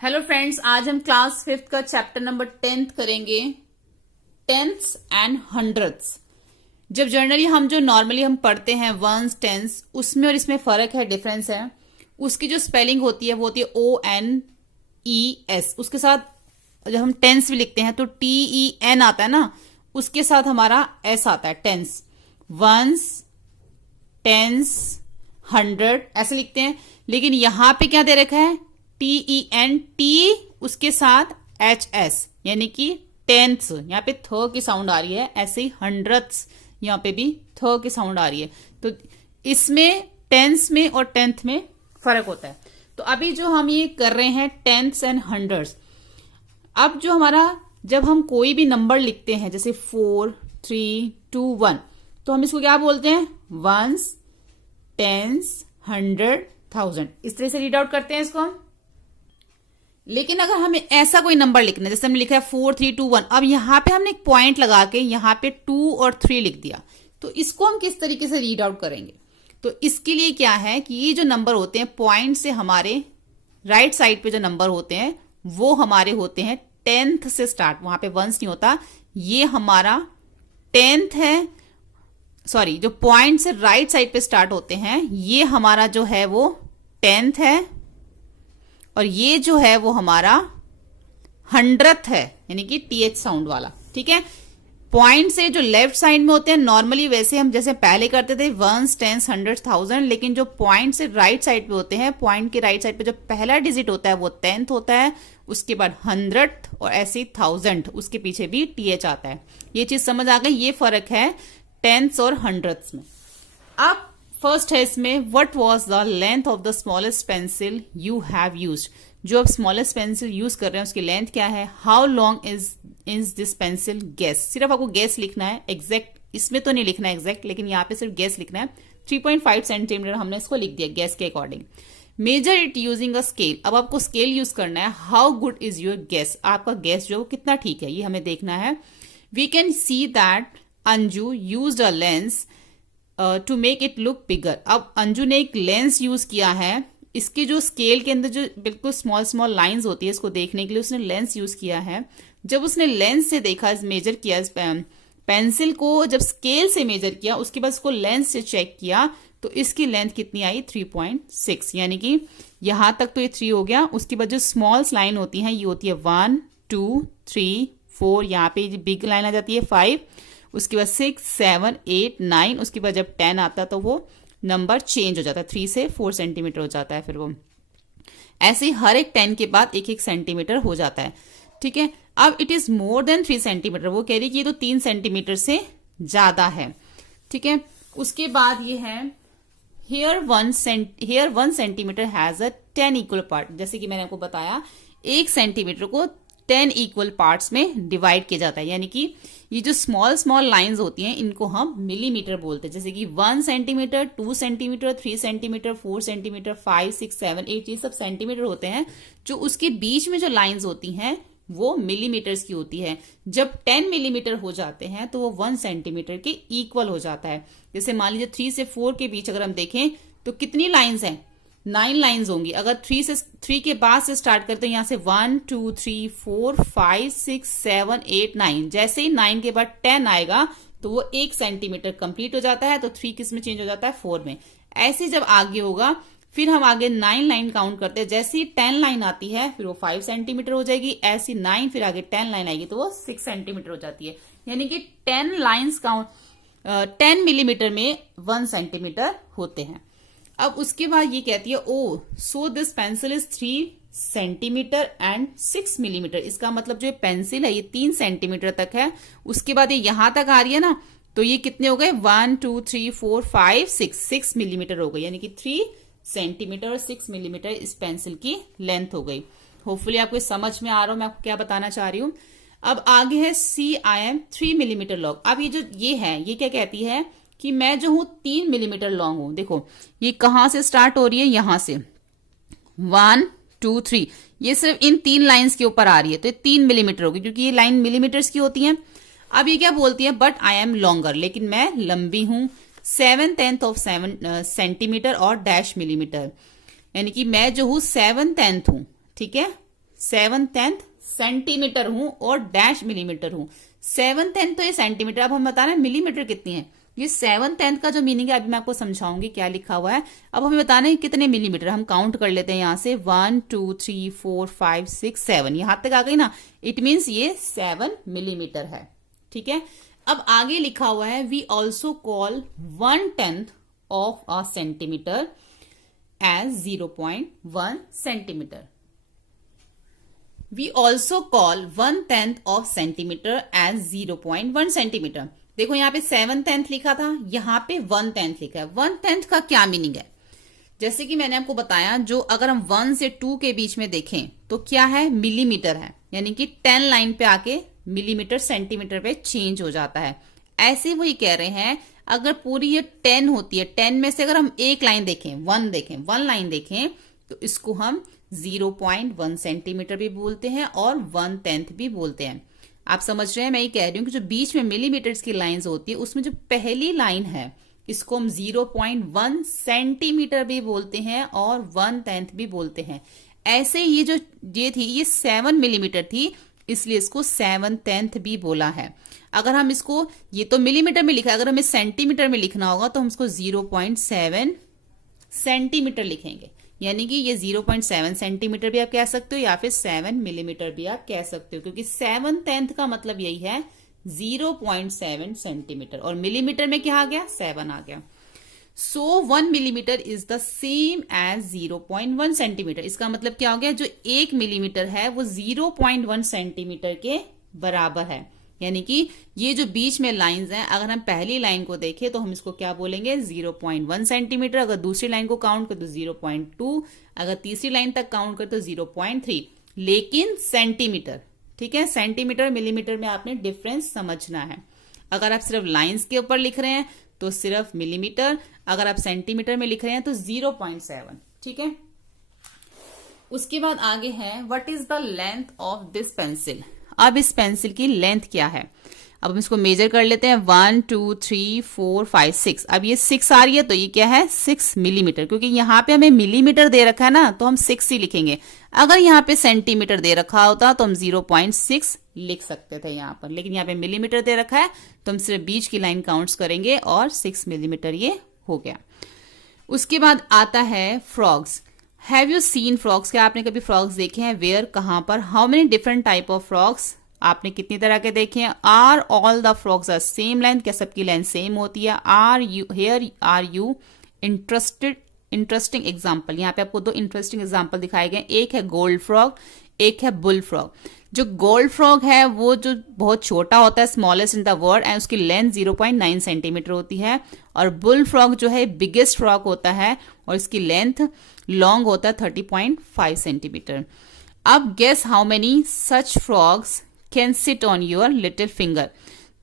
Hello friends, आज हम class 5th का चैप्टर नंबर 10th करेंगे, टेंथ्स एंड हंड्रेड्स। जब जनरली हम जो नॉर्मली हम पढ़ते हैं वंस टेंस, उसमें और इसमें फर्क है, डिफरेंस है। उसकी जो स्पेलिंग होती है वो होती है ONES। उसके साथ जब हम टेंस भी लिखते हैं तो TEN आता है ना, उसके साथ हमारा S आता है, टेंस। वंस, टेंस, 100 ऐसे लिखते हैं। लेकिन यहां पे क्या दे रखा है, TENT, उसके साथ HS, यानी कि टेंथ्स। यहाँ पे थ की साउंड आ रही है, ऐसे ही हंड्रेड्स यहाँ पे भी थ की साउंड आ रही है। तो इसमें टेंस में और टेंथ में फर्क होता है। तो अभी जो हम ये कर रहे हैं टेंथ्स एंड हंड्रेड्स, अब जो हमारा जब हम कोई भी नंबर लिखते हैं जैसे 4, 3, 2, 1, तो हम इसको क्या बोलते हैं, वंस, टेंस, 100, 1000, इस तरह से रीड आउट करते हैं इसको हम। लेकिन अगर हमें ऐसा कोई नंबर लिखना है, जैसे हमने लिखा है 4, 3, 2, 1, अब यहां पे हमने एक पॉइंट लगा के यहां पे 2 और 3 लिख दिया, तो इसको हम किस तरीके से रीड आउट करेंगे। तो इसके लिए क्या है कि ये जो नंबर होते हैं पॉइंट से हमारे राइट साइड पे जो नंबर होते हैं वो हमारे होते हैं टेंथ से स्टार्ट, वहां पे वंस नहीं होता, ये हमारा टेंथ है। सॉरी, जो पॉइंट से राइट साइड पे स्टार्ट होते हैं ये हमारा जो है वो टेंथ है, और ये जो है वो हमारा 100th है, यानी कि TH साउंड वाला। ठीक है, पॉइंट से जो लेफ्ट साइड में होते हैं नॉर्मली वैसे हम जैसे पहले करते थे वंस, टेंस, 100, 1000, लेकिन जो पॉइंट से राइट साइड पे होते हैं, पॉइंट के राइट साइड पे जो पहला डिजिट होता है वो टेंथ होता है, उसके बाद 100th और ऐसे 1000, उसके पीछे भी TH आता है। ये चीज समझ आ गई, ये फर्क है टेंथ्स और हंड्रेड्स में। अब फर्स्ट है इसमें, what was the length of the smallest pencil you have used. जो आप स्मॉलेस्ट पेंसिल यूज कर रहे हैं उसकी लेंथ क्या है। How long is this pencil, guess. सिर्फ आपको गेस लिखना है, एग्जैक्ट इसमें तो नहीं लिखना है एग्जैक्ट, लेकिन यहाँ पे सिर्फ गेस लिखना है। 3.5 सेंटीमीटर हमने इसको लिख दिया गेस के according. Measure it using a scale. अब आपको स्केल यूज करना है। How good is your guess, आपका गेस जो कितना ठीक है ये हमें देखना है। We can see that Anju used a lens to make it look bigger. अब अंजू ने एक लेंस यूज किया है, इसके जो स्केल के अंदर जो बिल्कुल स्मॉल स्मॉल लाइंस होती है इसको देखने के लिए उसने लेंस यूज किया है। जब उसने लेंस से देखा, मेजर किया इस पेंसिल को, जब स्केल से मेजर किया उसके बाद इसको लेंस से चेक किया तो इसकी लेंथ कितनी आई, 3.6, यानी कि यहां तक तो ये 3 हो गया। उसके बाद जो स्मॉल लाइन होती है ये होती है 1, 2, 3, 4, यहाँ पे बिग लाइन आ जाती है 5, उसके बाद 6, 7, 8, 9, उसके बाद जब 10 आता है तो वो नंबर चेंज हो जाता है, 3 से 4 सेंटीमीटर हो जाता है। फिर वो ऐसे ही हर एक 10 के बाद 1-1 सेंटीमीटर हो जाता है। ठीक है, अब it is more than 3 centimetre, वो कह रही है कि ये तो 3 सेंटीमीटर से ज्यादा है। ठीक है, उसके बाद ये है here 1 centimetre has a 10 equal part. जैसे कि मैंने आपको बताया 1 सेंटीमीटर को 10 इक्वल पार्ट्स में डिवाइड किया जाता है, यानी कि ये जो स्मॉल स्मॉल लाइंस होती हैं इनको हम मिलीमीटर बोलते हैं। जैसे कि 1 सेंटीमीटर, 2 सेंटीमीटर, 3 सेंटीमीटर, 4 सेंटीमीटर, 5, 6, 7, 8, ये सब सेंटीमीटर होते हैं। जो उसके बीच में जो लाइंस होती हैं वो मिलीमीटर्स की होती है। जब 10 मिलीमीटर हो जाते हैं तो वो 1 सेंटीमीटर के इक्वल हो जाता है। जैसे मान लीजिए 3 से 4 के बीच अगर हम देखें तो कितनी लाइंस हैं, 9 लाइंस होंगी। अगर 3 के बाद से स्टार्ट करते हैं, यहां से 1, 2, 3, 4, 5, 6, 7, 8, 9, जैसे ही 9 के बाद 10 आएगा तो वो 1 सेंटीमीटर कंप्लीट हो जाता है, तो 3 किस में चेंज हो जाता है, 4 में। ऐसे जब आगे होगा फिर हम आगे 9 लाइन काउंट करते हैं, जैसे ही 10 लाइन आती है फिर वो 5 सेंटीमीटर हो जाएगी, ऐसी 9 फिर आगे 10 लाइन आएगी तो वो 6 सेंटीमीटर हो जाती है। यानी कि 10 लाइन्स काउंट 10 मिलीमीटर में 1 सेंटीमीटर होते हैं। अब उसके बाद ये कहती है, oh so this pencil is 3 centimetre and 6 millimetre. इसका मतलब जो पेंसिल है ये 3 सेंटीमीटर तक है, उसके बाद ये यहां तक आ रही है ना, तो ये कितने हो गए, 1, 2, 3, 4, 5, 6 मिलीमीटर हो गई, यानी कि 3 सेंटीमीटर और 6 मिलीमीटर इस पेंसिल की लेंथ हो गई। होपफुली आपको समझ में आ रहा हो मैं आपको क्या बताना चाह रही हूं। अब आगे है CIM 3 मिलीमीटर लॉन्ग। अब ये जो ये है ये क्या कहती है कि मैं जो हूं 3 मिलीमीटर लॉन्ग हूं। देखो ये कहां से स्टार्ट हो रही है, यहां से 1, 2, 3, ये सिर्फ इन 3 लाइंस के ऊपर आ रही है तो ये 3 मिलीमीटर होगी, क्योंकि ये लाइन मिलीमीटर्स की होती है। अब ये क्या बोलती है, बट आई एम लॉन्गर, लेकिन मैं लंबी हूं 7/10 ऑफ 7 सेंटीमीटर और डैश मिलीमीटर, यानी कि मैं जो हूं 7/10 हूं। ठीक है, 7/10 सेंटीमीटर हूं और डैश मिलीमीटर हूं। 7/10 तो ये सेंटीमीटर, अब हम बता रहे हैं मिलीमीटर कितनी है। ये 7/10 का जो मीनिंग है अभी मैं आपको समझाऊंगी क्या लिखा हुआ है। अब हमें बताना है कितने मिलीमीटर, हम काउंट कर लेते हैं यहां से 1 2 3 4 5 6 7, यहां तक आ गई ना, इट मीन्स ये 7 मिलीमीटर है। ठीक है, अब आगे लिखा हुआ है we also call 1/10 of a centimetre as 0.1 centimetre. We also call 1/10 of centimetre as 0.1 centimetre. देखो यहाँ पे 7/10 लिखा था, यहाँ पे 1/10 लिखा है। 1/10 का क्या मीनिंग है, जैसे कि मैंने आपको बताया, जो अगर हम 1 से 2 के बीच में देखें तो क्या है, मिलीमीटर है, यानी कि 10 लाइन पे आके मिलीमीटर सेंटीमीटर पे चेंज हो जाता है। ऐसे वही कह रहे हैं, अगर पूरी ये 10 होती है, 10 में से अगर हम एक लाइन देखें, 1 लाइन देखें, तो इसको हम 0.1 सेंटीमीटर भी बोलते हैं और 1/10 भी बोलते हैं। आप समझ रहे हैं, मैं ये कह रही हूं कि जो बीच में मिलीमीटर्स की लाइंस होती है, उसमें जो पहली लाइन है इसको हम 0.1 सेंटीमीटर भी बोलते हैं और 1/10 भी बोलते हैं। ऐसे ये जो ये थी, ये 7 मिलीमीटर थी, इसलिए इसको 7/10 भी बोला है। अगर हम इसको, ये तो मिलीमीटर में लिखा है, अगर हमें सेंटीमीटर में लिखना होगा तो हम इसको 0.7 सेंटीमीटर लिखेंगे, यानी कि ये 0.7 सेंटीमीटर भी आप कह सकते हो या फिर 7 मिलीमीटर भी आप कह सकते हो, क्योंकि 7/10 का मतलब यही है 0.7 सेंटीमीटर, और मिलीमीटर में क्या आ गया, 7 आ गया। So 1 millimetre is the same as 0.1 centimetre. इसका मतलब क्या हो गया, जो 1 मिलीमीटर है वो 0.1 सेंटीमीटर के बराबर है। यानी कि ये जो बीच में लाइंस हैं, अगर हम पहली लाइन को देखें तो हम इसको क्या बोलेंगे, 0.1 सेंटीमीटर। अगर दूसरी लाइन को काउंट करें तो 0.2, अगर तीसरी लाइन तक काउंट करें तो 0.3, लेकिन सेंटीमीटर। ठीक है, सेंटीमीटर मिलीमीटर में आपने डिफरेंस समझना है। अगर आप सिर्फ लाइंस के ऊपर लिख रहे हैं तो सिर्फ मिलीमीटर, अगर आप सेंटीमीटर में लिख रहे हैं तो 0.7। ठीक है, उसके बाद आगे है what is the length of this pencil. अब इस पेंसिल की लेंथ क्या है, अब हम इसको मेजर कर लेते हैं। 1 2 3 4 5 6, अब ये 6 आ रही है तो ये क्या है, 6 मिलीमीटर। क्योंकि यहाँ पे हमें मिलीमीटर दे रखा है ना, तो हम 6 ही लिखेंगे। अगर यहाँ पे सेंटीमीटर दे रखा होता तो हम 0.6 लिख सकते थे यहाँ पर, लेकिन यहाँ पे मिलीमीटर दे रखा है तो हम सिर्फ बीच की लाइन काउंट्स करेंगे और 6 मिलीमीटर ये हो गया। उसके बाद आता है frogs. Have you seen frogs, क्या आपने कभी फ्रॉग्स देखे हैं, वेयर, कहां पर, how many different type of frogs, आपने कितनी तरह के देखे हैं। Are all the frogs are same length, क्या सबकी लेंथ सेम होती है। Are you here are you interesting example, यहाँ पे आपको 2 इंटरेस्टिंग एग्जाम्पल दिखाए गए, एक है गोल्ड फ्रॉग, एक है बुल फ्रॉग। जो गोल्ड फ्रॉग है वो जो बहुत छोटा होता है, smallest in the world, and उसकी लेंथ 0.9 सेंटीमीटर होती है। और बुल फ्रॉग जो है बिगेस्ट फ्रॉग होता है और इसकी लेंथ लॉन्ग होता है 30.5 सेंटीमीटर। अब guess how many such frogs can sit on your little finger.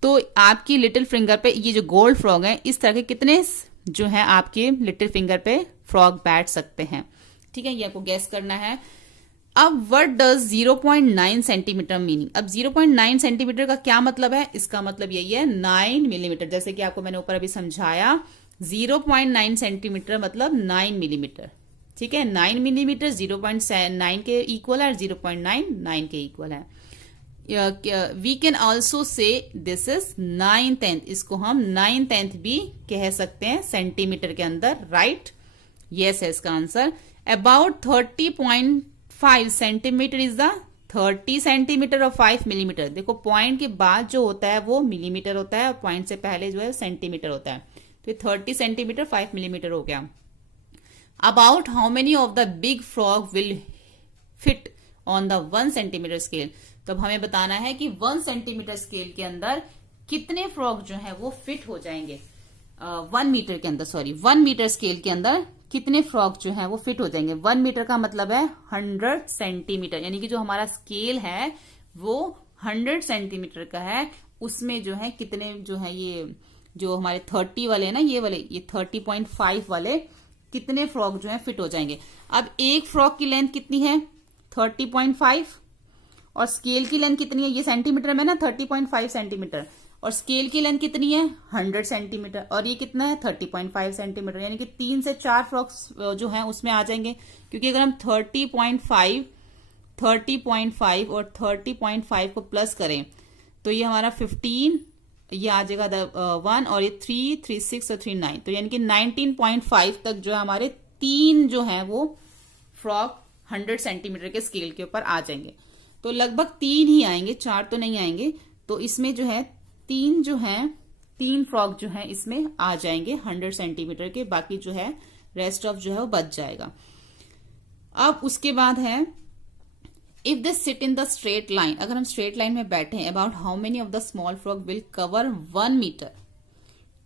तो आपकी लिटिल फिंगर पे ये जो गोल्ड फ्रॉग है, इस तरह के कितने जो है आपके लिटिल फिंगर पे फ्रॉग बैठ सकते हैं। ठीक है, ये आपको गेस करना है। अब व्हाट डज 0.9 सेंटीमीटर मीनिंग। अब 0.9 सेंटीमीटर का क्या मतलब है, इसका मतलब यही है 9 मिलीमीटर। जैसे कि आपको मैंने ऊपर अभी समझाया, 0.9 सेंटीमीटर मतलब 9 मिलीमीटर। ठीक है, 9 मिलीमीटर 0.9 के इक्वल है, 0.9 9 के इक्वल है। We can also say this is 9/10, इसको हम 9/10 भी कह सकते हैं सेंटीमीटर के अंदर, राइट। यस है इसका answer. About 30.5 centimetre is the 30 centimetre और 5 मिलीमीटर। देखो पॉइंट के बाद जो होता है वो मिलीमीटर होता है और पॉइंट से पहले जो है सेंटीमीटर होता है। तो 30 सेंटीमीटर 5 मिलीमीटर हो गया। About how many of the big frog will fit on the 1 centimetre scale. तो अब हमें बताना है कि 1 सेंटीमीटर स्केल के अंदर कितने फ्रॉग जो है वो फिट हो जाएंगे। 1 मीटर के अंदर, सॉरी 1 मीटर स्केल के अंदर कितने फ्रॉग जो है वो फिट हो जाएंगे। 1 मीटर का मतलब है 100 सेंटीमीटर, यानी कि जो हमारा स्केल है वो 100 सेंटीमीटर का है। उसमें जो है कितने जो है ये जो हमारे 30 वाले है ना, ये वाले, ये 30.5 वाले कितने फ्रॉग जो है फिट हो जाएंगे। अब एक फ्रॉग की लेंथ कितनी है, 30.5, और स्केल की लेंथ कितनी है, ये सेंटीमीटर में ना 30.5 सेंटीमीटर, और स्केल की लेंथ कितनी है 100 सेंटीमीटर, और ये कितना है 30.5 सेंटीमीटर। यानी कि 3 से 4 फ्रॉग्स जो हैं उसमें आ जाएंगे। क्योंकि अगर हम 30.5 30.5 और 30.5 को प्लस करें तो ये हमारा 15, ये आ जाएगा 1 और ये 3, 3, 6 और 3, 9, तो यानी कि 19.5 तक जो है हमारे 3 जो है वो फ्रॉक 100 सेंटीमीटर के स्केल के ऊपर आ जाएंगे। तो लगभग 3 ही आएंगे, 4 तो नहीं आएंगे। तो इसमें जो है 3 फ्रॉक जो है इसमें आ जाएंगे 100 सेंटीमीटर के, बाकी जो है रेस्ट ऑफ जो है वो बच जाएगा। अब उसके बाद है if they sit in the straight line, अगर हम स्ट्रेट लाइन में बैठे हैं, about how many of the small frog will cover 1 metre.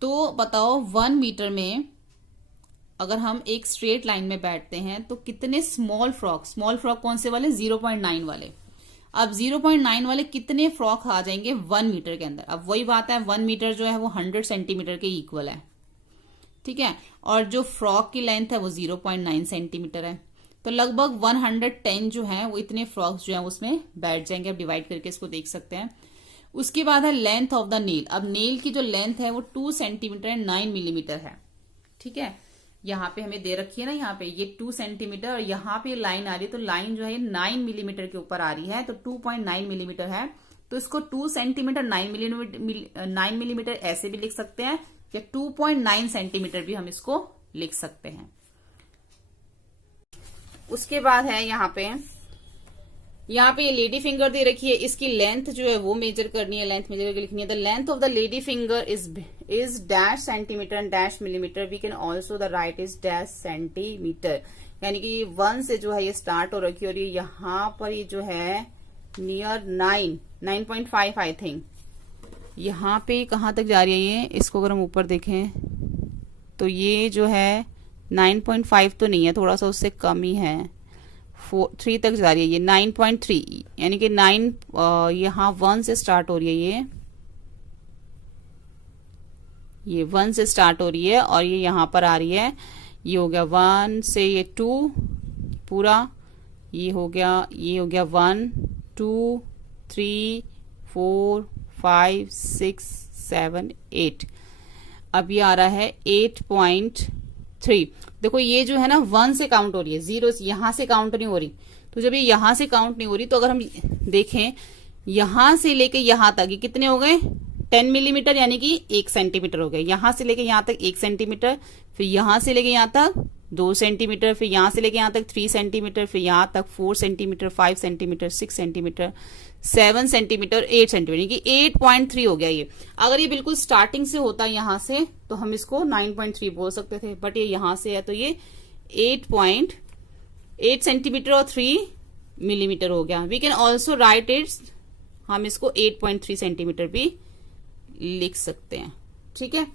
तो बताओ 1 मीटर में अगर हम एक स्ट्रेट लाइन में बैठते हैं तो कितने स्मॉल फ्रॉक कौन से वाले, 0.9 वाले। अब 0.9 वाले कितने फ्रॉक आ जाएंगे 1 मीटर के अंदर। अब वही बात है, 1 मीटर जो है वो 100 सेंटीमीटर के इक्वल है, ठीक है, और जो फ्रॉक की लेंथ है वो 0.9 सेंटीमीटर है। तो लगभग 110 जो है वो इतने फ्रॉक्स जो है उसमें बैठ जाएंगे। अब डिवाइड करके इसको देख सकते हैं। उसके बाद है लेंथ ऑफ द नेल। अब नेल की जो लेंथ है वो 2 सेंटीमीटर एंड 9 मिलीमीटर है, ठीक है। यहाँ पे हमें दे रखी है ना, यहाँ पे ये 2 सेंटीमीटर और यहाँ पे लाइन आ रही है, तो लाइन जो है 9 मिलीमीटर के ऊपर आ रही है, तो 2.9 मिलीमीटर है। तो इसको 2 सेंटीमीटर 9 मिलीमीटर ऐसे भी लिख सकते हैं, या 2.9 सेंटीमीटर भी हम इसको लिख सकते हैं। उसके बाद है यहाँ पे ये लेडी फिंगर दे रखी है, इसकी लेंथ जो है वो मेजर करनी है, लेंथ मेजर करके लिखनी है। The length of the lady finger is dash centimetre and dash millimetre, we can also the write is dash centimetre. यानी कि 1 से जो है ये स्टार्ट हो रखी है और ये यहाँ पर ये जो है नियर 9.5 आई थिंक, यहाँ पे कहाँ तक जा रही है ये, इसको अगर हम ऊपर देखें तो ये जो है 9.5 तो नहीं है, थोड़ा सा उससे कम ही है, 3 तक जा रही है ये 9.3, यानी कि 9 यहाँ 1 से स्टार्ट हो रही है, ये 1 से स्टार्ट हो रही है और ये यहाँ पर आ रही है, ये हो गया 1 से ये 2 पूरा, ये हो गया 1 2 3 4 5 6 7 8, अब ये आ रहा है 8.3। देखो ये जो है ना 1 से काउंट हो रही है, 0 से यहां से काउंट नहीं हो रही। तो जब ये यहां से काउंट नहीं हो रही तो अगर हम देखें यहां से लेके यहां तक ये कितने हो गए 10 मिलीमीटर, यानी कि 1 सेंटीमीटर हो गए। यहां से लेके यहां तक 1 सेंटीमीटर, फिर यहां से लेके यहां तक 2 सेंटीमीटर, फिर यहां से लेके यहां तक 3 सेंटीमीटर, फिर यहां तक 4 centimetre, 5 centimetre, 6 centimetre, 7 centimetre, 8 centimetre, यानी कि 8.3 हो गया ये। अगर ये बिल्कुल स्टार्टिंग से होता है यहां से तो हम इसको 9.3 बोल सकते थे, बट ये यहां से है तो ये 8.8 सेंटीमीटर और 3 मिलीमीटर हो गया। We can also write it, हम इसको 8.3 सेंटीमीटर भी लिख सकते हैं, ठीक है।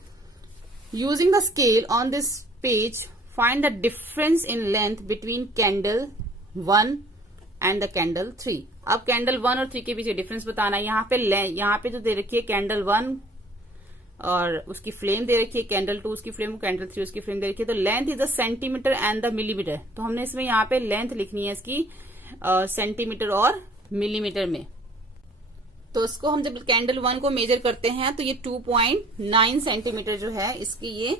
Using the scale on this page find the difference in length between candle 1 and the candle 3। अब कैंडल 1 और 3 के बीच डिफरेंस बताना है। यहाँ पे जो दे रखी है कैंडल 1 और उसकी फ्लेम दे रखी है, कैंडल 2 उसकी फ्लेम, कैंडल 3 उसकी फ्लेम दे रखी है। तो length is the centimetre and the millimetre, तो हमने इसमें यहाँ पे लेंथ लिखनी है इसकी सेंटीमीटर और मिलीमीटर में। तो इसको हम जब कैंडल 1 को मेजर करते हैं तो ये 2.9 सेंटीमीटर जो है इसकी ये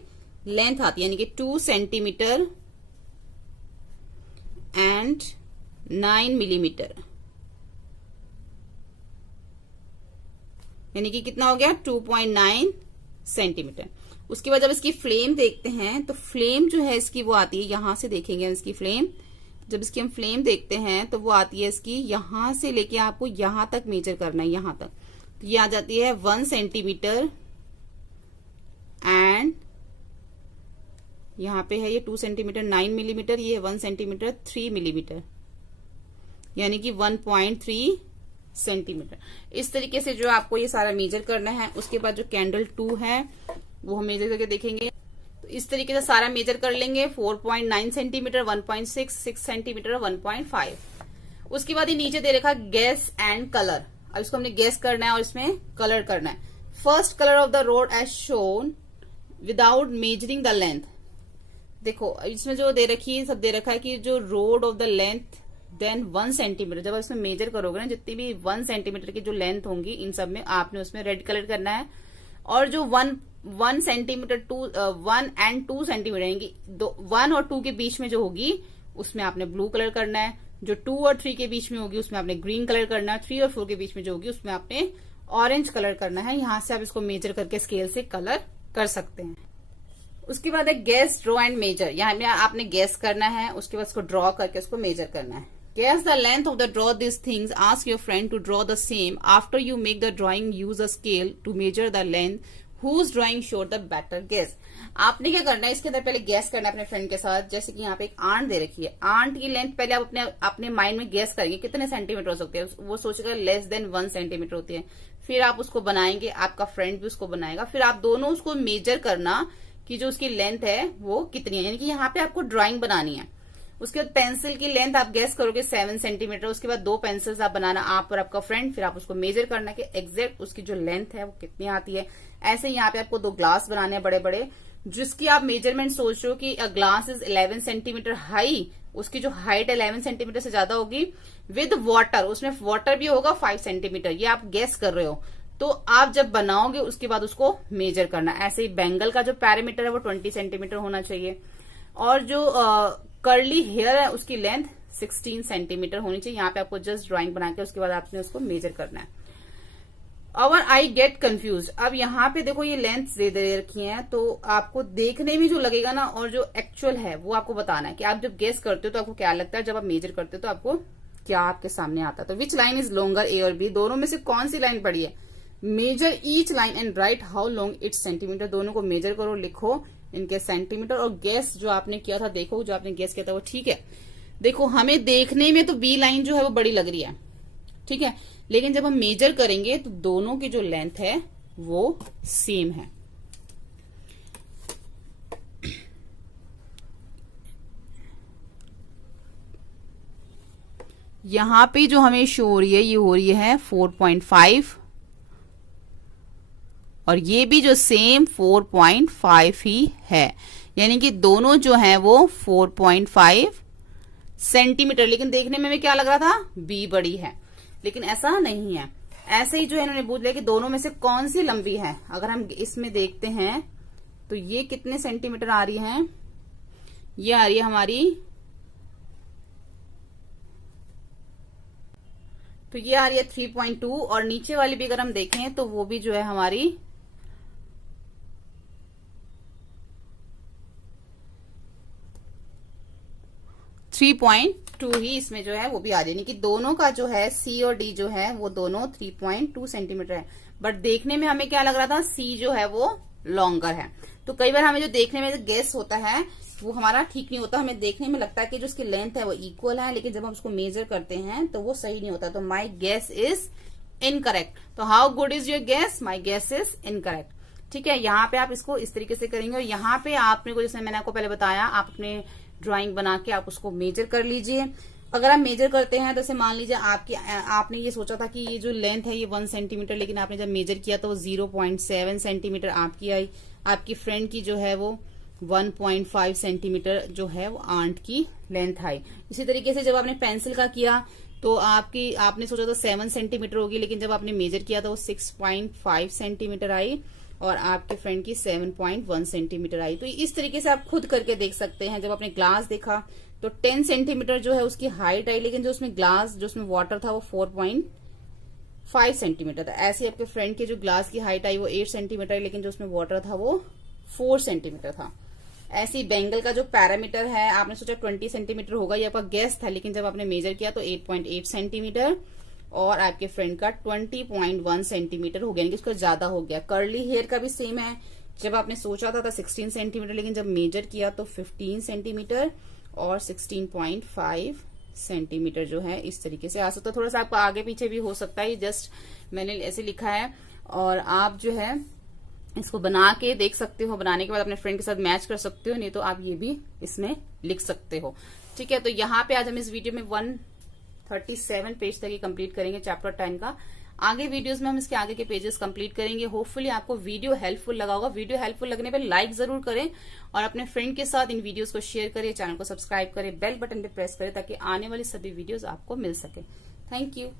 लेंथ आती है, यानी कि 2 सेंटीमीटर एंड 9 मिलीमीटर, यानी कि कितना हो गया 2.9 सेंटीमीटर। उसके बाद जब इसकी फ्लेम देखते हैं तो फ्लेम जो है इसकी वो आती है, यहां से देखेंगे इसकी फ्लेम, जब इसकी हम फ्लेम देखते हैं तो वो आती है इसकी यहां से लेके आपको यहां तक मेजर करना है, यहां तक, तो ये आ जाती है 1 सेंटीमीटर एंड यहां पे है ये 2 सेंटीमीटर 9 मिलीमीटर, ये 1 सेंटीमीटर 3 मिलीमीटर, यानी कि 1.3 सेंटीमीटर। इस तरीके से जो आपको ये सारा मेजर करना है। उसके बाद जो कैंडल 2 है वो हम मेजर करके देखेंगे। तो इस तरीके से सारा मेजर कर लेंगे, 4.9 सेंटीमीटर, 1.6, 6 सेंटीमीटर, 1.5। उसके बाद ये नीचे दे रखा गैस एंड कलर। अब इसको हमने गैस करना है और इसमें कलर करना है। First colour of the rod as shown without measuring the length. देखो इसमें जो दे रखी है, सब दे रखा है कि जो rod of the length then 1 centimetre, जब आप इसमें मेजर करोगे ना जितनी भी 1 सेंटीमीटर की जो लेंथ होंगी इन सब में आपने उसमें रेड कलर करना है। और जो 1 सेंटीमीटर 1 एंड 2 सेंटीमीटर यानी कि 1 और 2 के बीच में जो होगी उसमें आपने ब्लू कलर करना है। जो 2 और 3 के बीच में होगी उसमें आपने ग्रीन कलर करना है, 3 और 4 के बीच में जो होगी उसमें आपने ऑरेंज कलर करना है। यहां से आप इसको मेजर करके स्केल से कलर कर सकते हैं। उसके बाद है गैस, ड्रॉ एंड मेजर। यहाँ में आपने गैस करना है, उसके बाद उसको ड्रॉ करके उसको मेजर करना है। Guess the length of the draw this things, ask your friend to draw the same, after you make the drawing use a scale to measure the length, whose drawing shows the better guess. आपने क्या करना है, इसके अंदर पहले gas करना है अपने फ्रेंड के साथ। जैसे कि यहाँ पे एक आंट दे रखी है, आंट की लेंथ पहले आप अपने माइंड में गैस करेंगे कितने सेंटीमीटर हो सकते हैं। वो सोचेगा लेस देन 1 सेंटीमीटर होती है। फिर आप उसको बनाएंगे, आपका फ्रेंड भी उसको बनाएगा, फिर आप दोनों उसको मेजर करना कि जो उसकी लेंथ है वो कितनी है। यानी कि यहाँ पे आपको ड्राइंग बनानी है। उसके बाद पेंसिल की लेंथ आप गैस करोगे 7 सेंटीमीटर। उसके बाद 2 पेंसिल्स आप बनाना, आप और आपका फ्रेंड, फिर आप उसको मेजर करना कि एग्जैक्ट उसकी जो लेंथ है वो कितनी आती है। ऐसे यहाँ पे आपको 2 ग्लास बनाने हैं बड़े बड़े, जिसकी आप मेजरमेंट सोच रहे हो कि a glass is 11 centimetre high, उसकी जो हाइट 11 सेंटीमीटर से ज्यादा होगी, विद वाटर, उसमें वाटर भी होगा 5 सेंटीमीटर, ये आप गैस कर रहे हो। तो आप जब बनाओगे उसके बाद उसको मेजर करना। ऐसे ही बैंगल का जो पैरामीटर है वो 20 सेंटीमीटर होना चाहिए, और जो कर्ली हेयर है उसकी लेंथ 16 सेंटीमीटर होनी चाहिए। यहाँ पे आपको जस्ट ड्राइंग बना के उसके बाद आपने उसको मेजर करना है। और आई गेट कंफ्यूज, अब यहाँ पे देखो ये लेंथ दे रखी है, तो आपको देखने में जो लगेगा ना और जो एक्चुअल है वो आपको बताना है कि आप जब गेस करते हो तो आपको क्या लगता है, जब आप मेजर करते हो तो आपको क्या आपके सामने आता है। तो विच लाइन इज लॉन्गर, ए और बी, दोनों में से कौन सी लाइन पड़ी है। Measure each line and write how long it's centimetre, दोनों को मेजर करो, लिखो इनके सेंटीमीटर। और गैस जो आपने किया था, देखो जो आपने गैस किया था वो ठीक है। देखो हमें देखने में तो बी लाइन जो है वो बड़ी लग रही है, ठीक है, लेकिन जब हम मेजर करेंगे तो दोनों की जो लेंथ है वो सेम है। यहां पे जो हमें शो हो रही है ये हो रही है 4.5, और ये भी जो सेम 4.5 ही है, यानी कि दोनों जो है वो 4.5 सेंटीमीटर। लेकिन देखने में क्या लग रहा था, बी बड़ी है, लेकिन ऐसा नहीं है। ऐसे ही जो है इन्होंने पूछ लिया कि दोनों में से कौन सी लंबी है। अगर हम इसमें देखते हैं तो ये कितने सेंटीमीटर आ रही है, ये आ रही है हमारी, तो ये आ रही है 3.2, और नीचे वाली भी अगर हम देखें तो वो भी जो है हमारी 3.2 ही इसमें जो है वो भी आ जाएगी, कि दोनों का जो है सी और डी जो है वो दोनों 3.2 सेंटीमीटर है। बट देखने में हमें क्या लग रहा था, सी जो है वो लॉन्गर है। तो कई बार हमें जो देखने में गेस होता है वो हमारा ठीक नहीं होता, हमें देखने में लगता है कि जो उसकी लेंथ है वो इक्वल है, लेकिन जब हम उसको मेजर करते हैं तो वो सही नहीं होता। तो माई गेस इज इनकरेक्ट। तो how good is your guess, my guess is incorrect. ठीक है, यहाँ पे आप इसको इस तरीके से करेंगे, और यहाँ पे आपने को, जैसे मैंने आपको पहले बताया, आप अपने ड्राइंग बना के आप उसको मेजर कर लीजिए। अगर आप मेजर करते हैं तो जैसे मान लीजिए आपने ये सोचा था कि ये जो लेंथ है ये 1 सेंटीमीटर, लेकिन आपने जब मेजर किया तो वो 0.7 सेंटीमीटर आपकी आई। आपकी फ्रेंड की जो है वो 1.5 सेंटीमीटर जो है वो आंट की लेंथ आई। इसी तरीके से जब आपने पेंसिल का किया तो आपने सोचा था 7 सेंटीमीटर होगी, लेकिन जब आपने मेजर किया तो वो 6.5 सेंटीमीटर आई, और आपके फ्रेंड की 7.1 सेंटीमीटर आई। तो इस तरीके से आप खुद करके देख सकते हैं। जब आपने ग्लास देखा तो 10 सेंटीमीटर जो है उसकी हाइट आई, लेकिन जो उसमें ग्लास, जो उसमें वाटर था वो 4.5 सेंटीमीटर था। ऐसे आपके फ्रेंड की जो ग्लास की हाइट आई वो 8 सेंटीमीटर आई, लेकिन जो उसमें वाटर था वो 4 सेंटीमीटर था। ऐसी बैंगल का जो पैरामीटर है, आपने सोचा 20 सेंटीमीटर होगा, ये आपका गेस था, लेकिन जब आपने मेजर किया तो 8.8 सेंटीमीटर, और आपके फ्रेंड का 20.1 सेंटीमीटर हो गया, यानी कि उसका ज्यादा हो गया। कर्ली हेयर का भी सेम है, जब आपने सोचा था 16 सेंटीमीटर, लेकिन जब मेजर किया तो 15 सेंटीमीटर और 16.5 सेंटीमीटर जो है इस तरीके से आ सकता है। थोड़ा सा आपका आगे पीछे भी हो सकता है, जस्ट मैंने ऐसे लिखा है, और आप जो है इसको बना के देख सकते हो। बनाने के बाद अपने फ्रेंड के साथ मैच कर सकते हो, नहीं तो आप ये भी इसमें लिख सकते हो। ठीक है, तो यहाँ पे आज हम इस वीडियो में 137 पेज तक ही कंप्लीट करेंगे चैप्टर 10 का। आगे वीडियोस में हम इसके आगे के पेजेस कंप्लीट करेंगे। होपफुली आपको वीडियो हेल्पफुल लगा होगा। वीडियो हेल्पफुल लगने पे लाइक जरूर करें, और अपने फ्रेंड के साथ इन वीडियोस को शेयर करें, चैनल को सब्सक्राइब करें, बेल बटन पे प्रेस करें, ताकि आने वाली सभी वीडियोस आपको मिल सके। Thank you.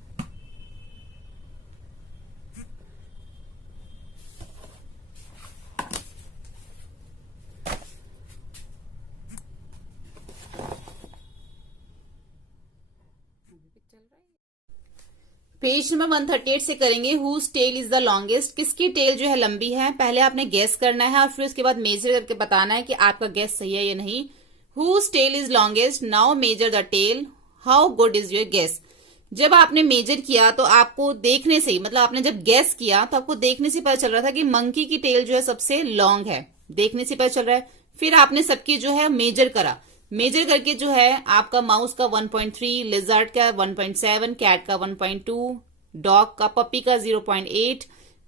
पेज नंबर 138 से करेंगे whose tail is the longest. किसकी टेल जो है लंबी है, पहले आपने गेस करना है और फिर उसके बाद मेजर करके बताना है कि आपका गेस सही है या नहीं। Whose tail is longest, now measure the tail, how good is your guess. जब आपने मेजर किया तो आपको देखने से ही, मतलब आपने जब गेस किया तो आपको देखने से पता चल रहा था कि मंकी की टेल जो है सबसे लॉन्ग है, देखने से पता चल रहा है। फिर आपने सबकी जो है मेजर करा, मेजर करके जो है आपका माउस का 1.3, लिजर्ड का 1.7, कैट का 1.2, डॉग का, पपी का 0.8,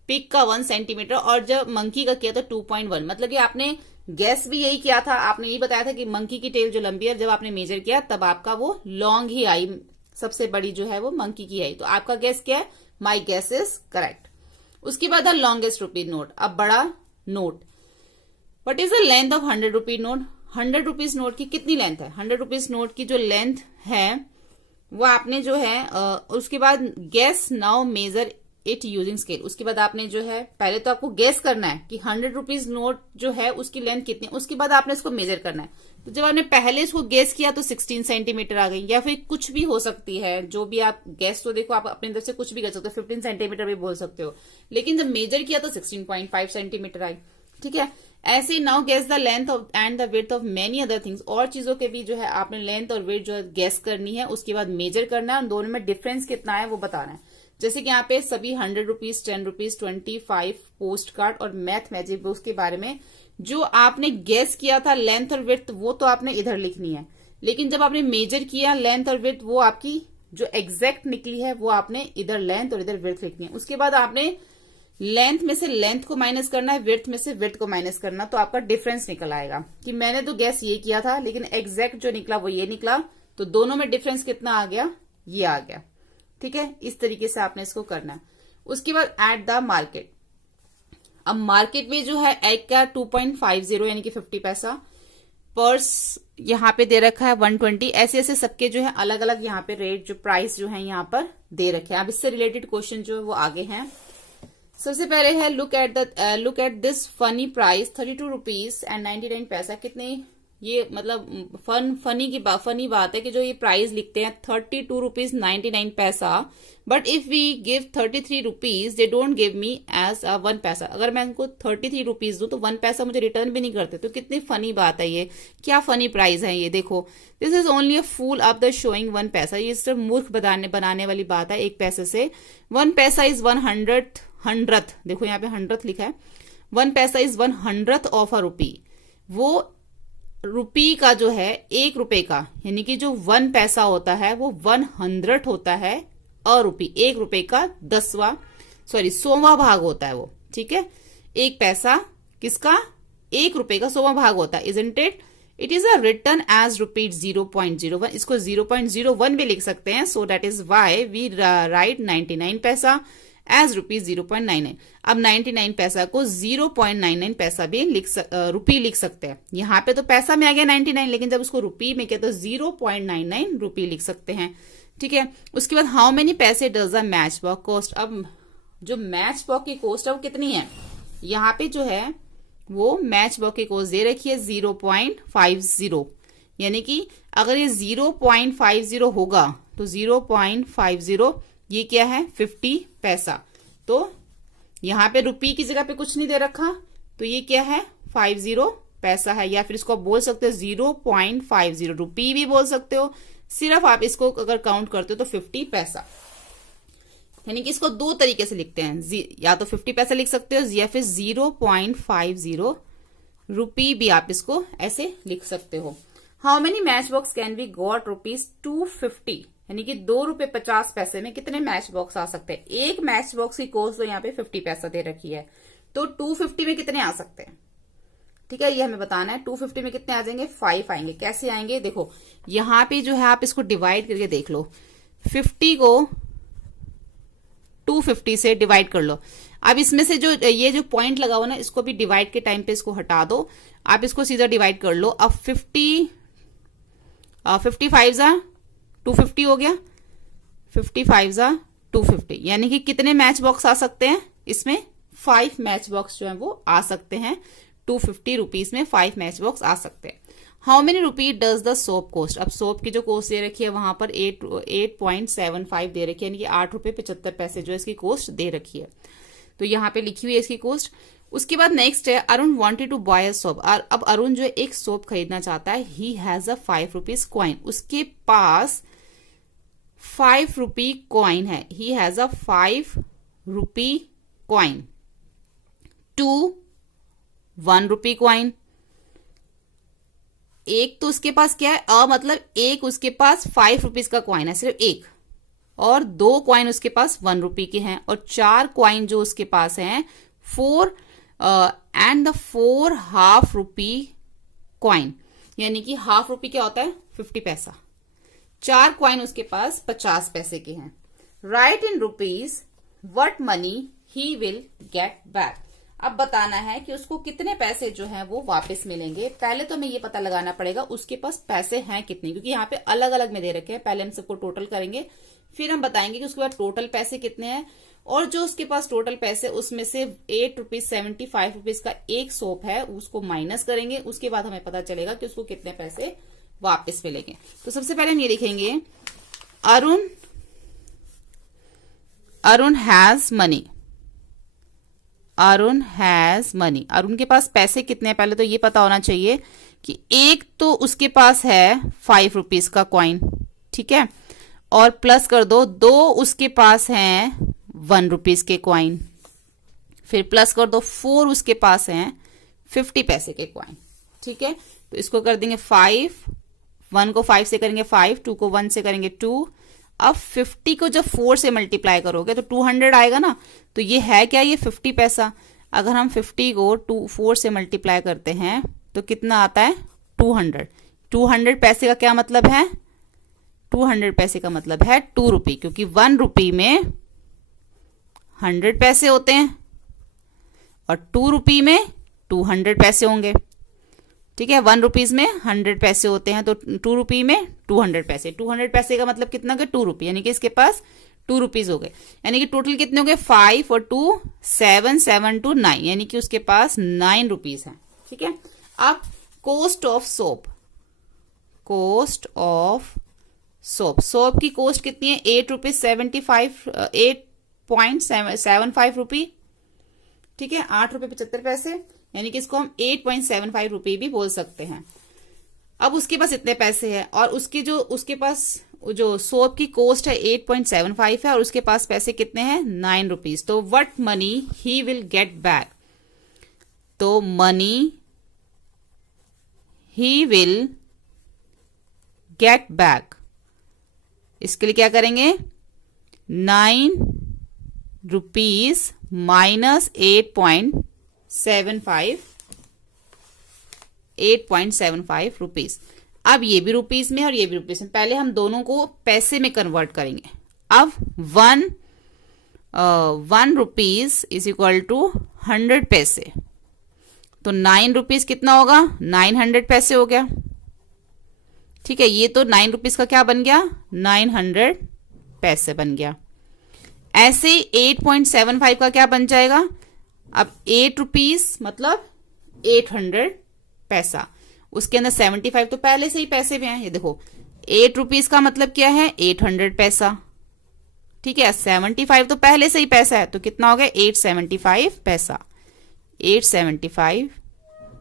पिग का 1 सेंटीमीटर और जब मंकी का किया तो 2.1। मतलब कि आपने गैस भी यही किया था, आपने यही बताया था कि मंकी की टेल जो लंबी है, जब आपने मेजर किया तब आपका वो लॉन्ग ही आई, सबसे बड़ी जो है वो मंकी की आई। तो आपका गैस क्या है, माई गैस इज करेक्ट। उसके बाद लॉन्गेस्ट रुपी नोट, अब बड़ा note. What is the length of 100 rupee note. 100 rupees note की कितनी लेंथ है, 100 रुपीज नोट की जो लेंथ है वो आपने जो है उसके बाद gas now major it using scale. उसके बाद आपने जो है पहले तो आपको गैस करना है कि 100 रुपीज नोट जो है उसकी लेंथ कितनी है, उसके बाद आपने इसको मेजर करना है। तो जब आपने पहले इसको गैस किया तो 16 सेंटीमीटर आ गई, या फिर कुछ भी हो सकती है जो भी आप गैस, तो देखो आप अपनी तरफ से कुछ भी कर सकते हो, 15 सेंटीमीटर भी बोल सकते हो, लेकिन जब मेजर किया तो 16.5 सेंटीमीटर आई। ठीक है, ऐसे now guess the length of and the width of many other things. और चीजों के भी जो है आपने लेंथ और विड्थ जो है गेस करनी है, उसके बाद मेजर करना है, उन दोनों में डिफरेंस कितना है वो बताना है। जैसे कि यहाँ पे सभी 100 रुपीज, 10 रुपीज, 25 पोस्ट कार्ड और मैथ मैजिक बुक्स के बारे में जो आपने गेस किया था लेंथ और विड्थ, वो तो आपने इधर लिखनी है, लेकिन जब आपने मेजर किया लेंथ और विड्थ, वो आपकी जो एग्जैक्ट निकली है वो आपने इधर लेंथ और इधर विड्थ लिखनी है। उसके बाद आपने लेंथ में से लेंथ को माइनस करना है, विड्थ में से विड्थ को माइनस करना, तो आपका डिफरेंस निकल आएगा कि मैंने तो गैस ये किया था लेकिन एग्जैक्ट जो निकला वो ये निकला, तो दोनों में डिफरेंस कितना आ गया, ये आ गया। ठीक है, इस तरीके से आपने इसको करना है। उसके बाद एट द मार्केट। अब मार्केट में जो है एग का 2.50 यानी कि 50 पैसा, पर्स यहाँ पे दे रखा है 120। ऐसे ऐसे सबके जो है अलग अलग यहाँ पे रेट, जो प्राइस जो है यहाँ पर दे रखे हैं। अब इससे रिलेटेड क्वेश्चन जो है वो आगे हैं। सबसे पहले है look at this funny price 32 rupees and 99 पैसा। कितने, ये मतलब फनी बात है कि जो ये प्राइस लिखते हैं 32 rupees 99 paisa, but if we give 33 rupees they don't give me as 1 paisa. अगर मैं उनको 33 रुपीज दूं तो 1 पैसा मुझे रिटर्न भी नहीं करते। तो कितनी फनी बात है, ये क्या फनी प्राइस है ये। देखो, this is only a fool of the showing 1 paisa. ये सिर्फ मूर्ख बनाने वाली बात है 1 पैसे से। 1 पैसा इज 100th, देखो यहाँ पे 100th लिखा है। 1 पैसा इज 100th ऑफ अ रुपी। वो रुपी का जो है 1 रुपए का, यानी कि जो 1 पैसा होता है वो 100 होता है अ रुपी, 1 रुपए का 100वां भाग होता है वो। ठीक है, 1 पैसा किसका, 1 रुपए का 100वां भाग होता है, isn't it. It is a return as rupees 0.01। इसको 0.01 भी लिख सकते हैं, so that is why we write 99 paisa as rupees 0.99। अब 99 पैसा को 0.99 पैसा भी रुपी लिख सकते हैं। यहाँ पे तो पैसा में आ गया 99, लेकिन जब उसको रुपी में किया तो 0.99 रुपी लिख सकते हैं। ठीक है, उसके बाद हाउ मेनी पैसे does the match box cost. अब जो मैच बॉक्स की कॉस्ट है वो कितनी है, यहाँ पे जो है वो मैच बॉक्स की कॉस्ट दे रखी है 0.50, यानी कि अगर ये 0.50 होगा तो 0.50 ये क्या है 50 पैसा। तो यहाँ पे रुपी की जगह पे कुछ नहीं दे रखा, तो ये क्या है 50 पैसा है, या फिर इसको आप बोल सकते हो 0.50 रुपी भी बोल सकते हो। सिर्फ आप इसको अगर काउंट करते हो तो 50 पैसा, यानी कि इसको 2 तरीके से लिखते हैं, या तो 50 पैसा लिख सकते हो या फिर 0.50 रुपी भी आप इसको ऐसे लिख सकते हो। How many match box can be got rupees 250, यानी कि 2 रुपए 50 पैसे में कितने मैच बॉक्स आ सकते हैं। एक मैच बॉक्स की कॉस्ट तो यहाँ पे 50 पैसा दे रखी है, तो 250 में कितने आ सकते हैं। ठीक है, ये हमें बताना है। 250 में कितने आ जाएंगे, 5 आएंगे। कैसे आएंगे, देखो यहाँ पे जो है आप इसको डिवाइड करके देख लो, 50 को 250 से डिवाइड कर लो। अब इसमें से जो ये जो पॉइंट लगा हुआ ना, इसको भी डिवाइड के टाइम पे इसको हटा दो, आप इसको सीधा डिवाइड कर लो। अब 55 जा 250 हो गया, 55 जा 250, यानी कि कितने मैच बॉक्स आ सकते हैं इसमें, 5 मैच बॉक्स जो है वो आ सकते हैं। 250 रुपीज में 5 मैच बॉक्स आ सकते हैं। How many rupee does the soap cost. अब सोप की जो कॉस्ट दे रखी है वहां पर 8.75 दे रखी है, यानी कि 8 रुपए 75 पैसे जो है इसकी कॉस्ट दे रखी है, तो यहाँ पे लिखी हुई है इसकी कॉस्ट। उसके बाद नेक्स्ट है Arun wanted to buy a soap. अब अरुण जो है एक सोप खरीदना चाहता है, he has a 5 rupees coin, उसके पास 5 रुपी कॉइन है, he has a 5 rupee coin to 1 rupee coin. एक तो उसके पास क्या है, मतलब एक उसके पास 5 रुपीज का कॉइन है, सिर्फ एक, और 2 कॉइन उसके पास 1 रुपी के हैं, और 4 कॉइन जो उसके पास हैं 4 and the 4 half rupee coin, यानी कि हाफ रुपी क्या होता है 50 पैसा। 4 कॉइन उसके पास 50 पैसे के हैं। Right in rupees what money he will get back. अब बताना है कि उसको कितने पैसे जो है वो वापस मिलेंगे। पहले तो हमें ये पता लगाना पड़ेगा उसके पास पैसे हैं कितने, क्योंकि यहाँ पे अलग अलग में दे रखे हैं। पहले हम सबको टोटल करेंगे, फिर हम बताएंगे कि उसके बाद टोटल पैसे कितने हैं, और जो उसके पास टोटल पैसे उसमें से 8.75 रुपीज का एक सोप है उसको माइनस करेंगे। उसके बाद हमें पता चलेगा कि उसको कितने पैसे वापस मिलेंगे। तो सबसे पहले हम ये लिखेंगे Arun has money. Arun has money, Arun के पास पैसे कितने हैं पहले तो ये पता होना चाहिए कि एक तो उसके पास है 5 रुपीज का कॉइन, ठीक है, और प्लस कर दो 2 उसके पास हैं 1 रुपीज के कॉइन, फिर प्लस कर दो 4 उसके पास हैं 50 पैसे के कॉइन, ठीक है। तो इसको कर देंगे 5, 1 को 5 से करेंगे 5, 2 को 1 से करेंगे 2। अब 50 को जब 4 से मल्टीप्लाई करोगे तो 200 आएगा ना, तो ये है क्या, ये 50 पैसा। अगर हम 50 को 4 से मल्टीप्लाई करते हैं तो कितना आता है 200। 200 पैसे का क्या मतलब है, 200 पैसे का मतलब है 2 रुपी, क्योंकि 1 रुपी में 100 पैसे होते हैं और 2 रुपी में 200 पैसे होंगे, ठीक है। 1 रुपीज में 100 पैसे होते हैं, तो 2 रुपी में 200 पैसे। 200 पैसे का मतलब कितना गया 2 रुपी, यानी कि इसके पास 2 रुपीज हो गए, यानी कि टोटल कितने हो गए 5 और 2 7, 7 to 9, यानी कि उसके पास 9 रुपीज है, ठीक है। अब cost of soap, cost of soap, soap की कॉस्ट कितनी है 8.75 रुपी, ठीक है, 8 रुपए 75 पैसे, यानी कि इसको हम 8.75 रुपी भी बोल सकते हैं। अब उसके पास इतने पैसे हैं और उसके पास जो सोप की कॉस्ट है 8.75 है और उसके पास पैसे कितने हैं 9 रुपीज। तो what money he will get back, तो money he will get back, इसके लिए क्या करेंगे 9 रुपीज माइनस 8.75 रुपीज। अब ये भी रुपीज में और ये भी रुपीज में, पहले हम दोनों को पैसे में कन्वर्ट करेंगे। अब 1 रुपीज इज इक्वल टू 100 पैसे, तो 9 रुपीज कितना होगा 900 पैसे हो गया, ठीक है। ये तो 9 रुपीज का क्या बन गया 900 पैसे बन गया। ऐसे 8.75 का क्या बन जाएगा, अब 8 रुपीज मतलब 800 पैसा, उसके अंदर 75 तो पहले से ही पैसे में है, ये देखो 8 रुपीज का मतलब क्या है 800 पैसा, ठीक है। 75 तो पहले से ही पैसा है, तो कितना हो गया 875 पैसा, 875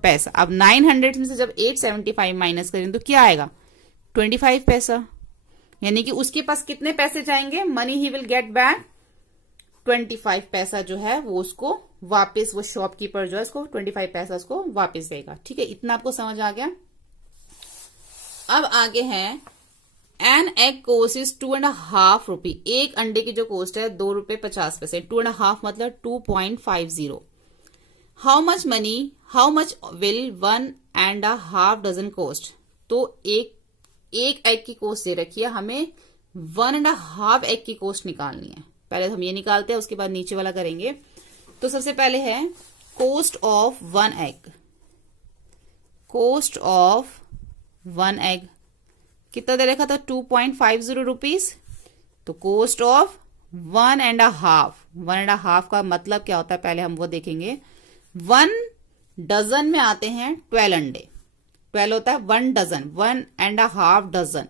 पैसा। अब 900 में से जब 875 माइनस करें तो क्या आएगा 25 पैसा, यानी कि उसके पास कितने पैसे जाएंगे, money he will get back 25 पैसा जो है वो उसको वापस, वो शॉपकीपर जो है उसको 25 पैसा उसको वापस देगा, ठीक है। इतना आपको समझ आ गया। अब आगे है एन एग कोस्ट इज 2.5 रुपी, एक अंडे की जो कोस्ट है 2 रुपए 50 पैसे, 2.5 मतलब 2.50। How much money, how much will 1.5 dozen cost, तो एक एग की कोस्ट दे रखी है, हमें 1.5 एग की कोस्ट निकालनी है। पहले हम ये निकालते हैं, उसके बाद नीचे वाला करेंगे। तो सबसे पहले है cost of 1 egg, cost of 1 egg कितना दे रखा था 2.50 रुपीज, तो कोस्ट ऑफ 1.5 का मतलब क्या होता है पहले हम वो देखेंगे। 1 डजन में आते हैं 12 अंडे, 12 होता है 1 डजन, 1.5 डजन।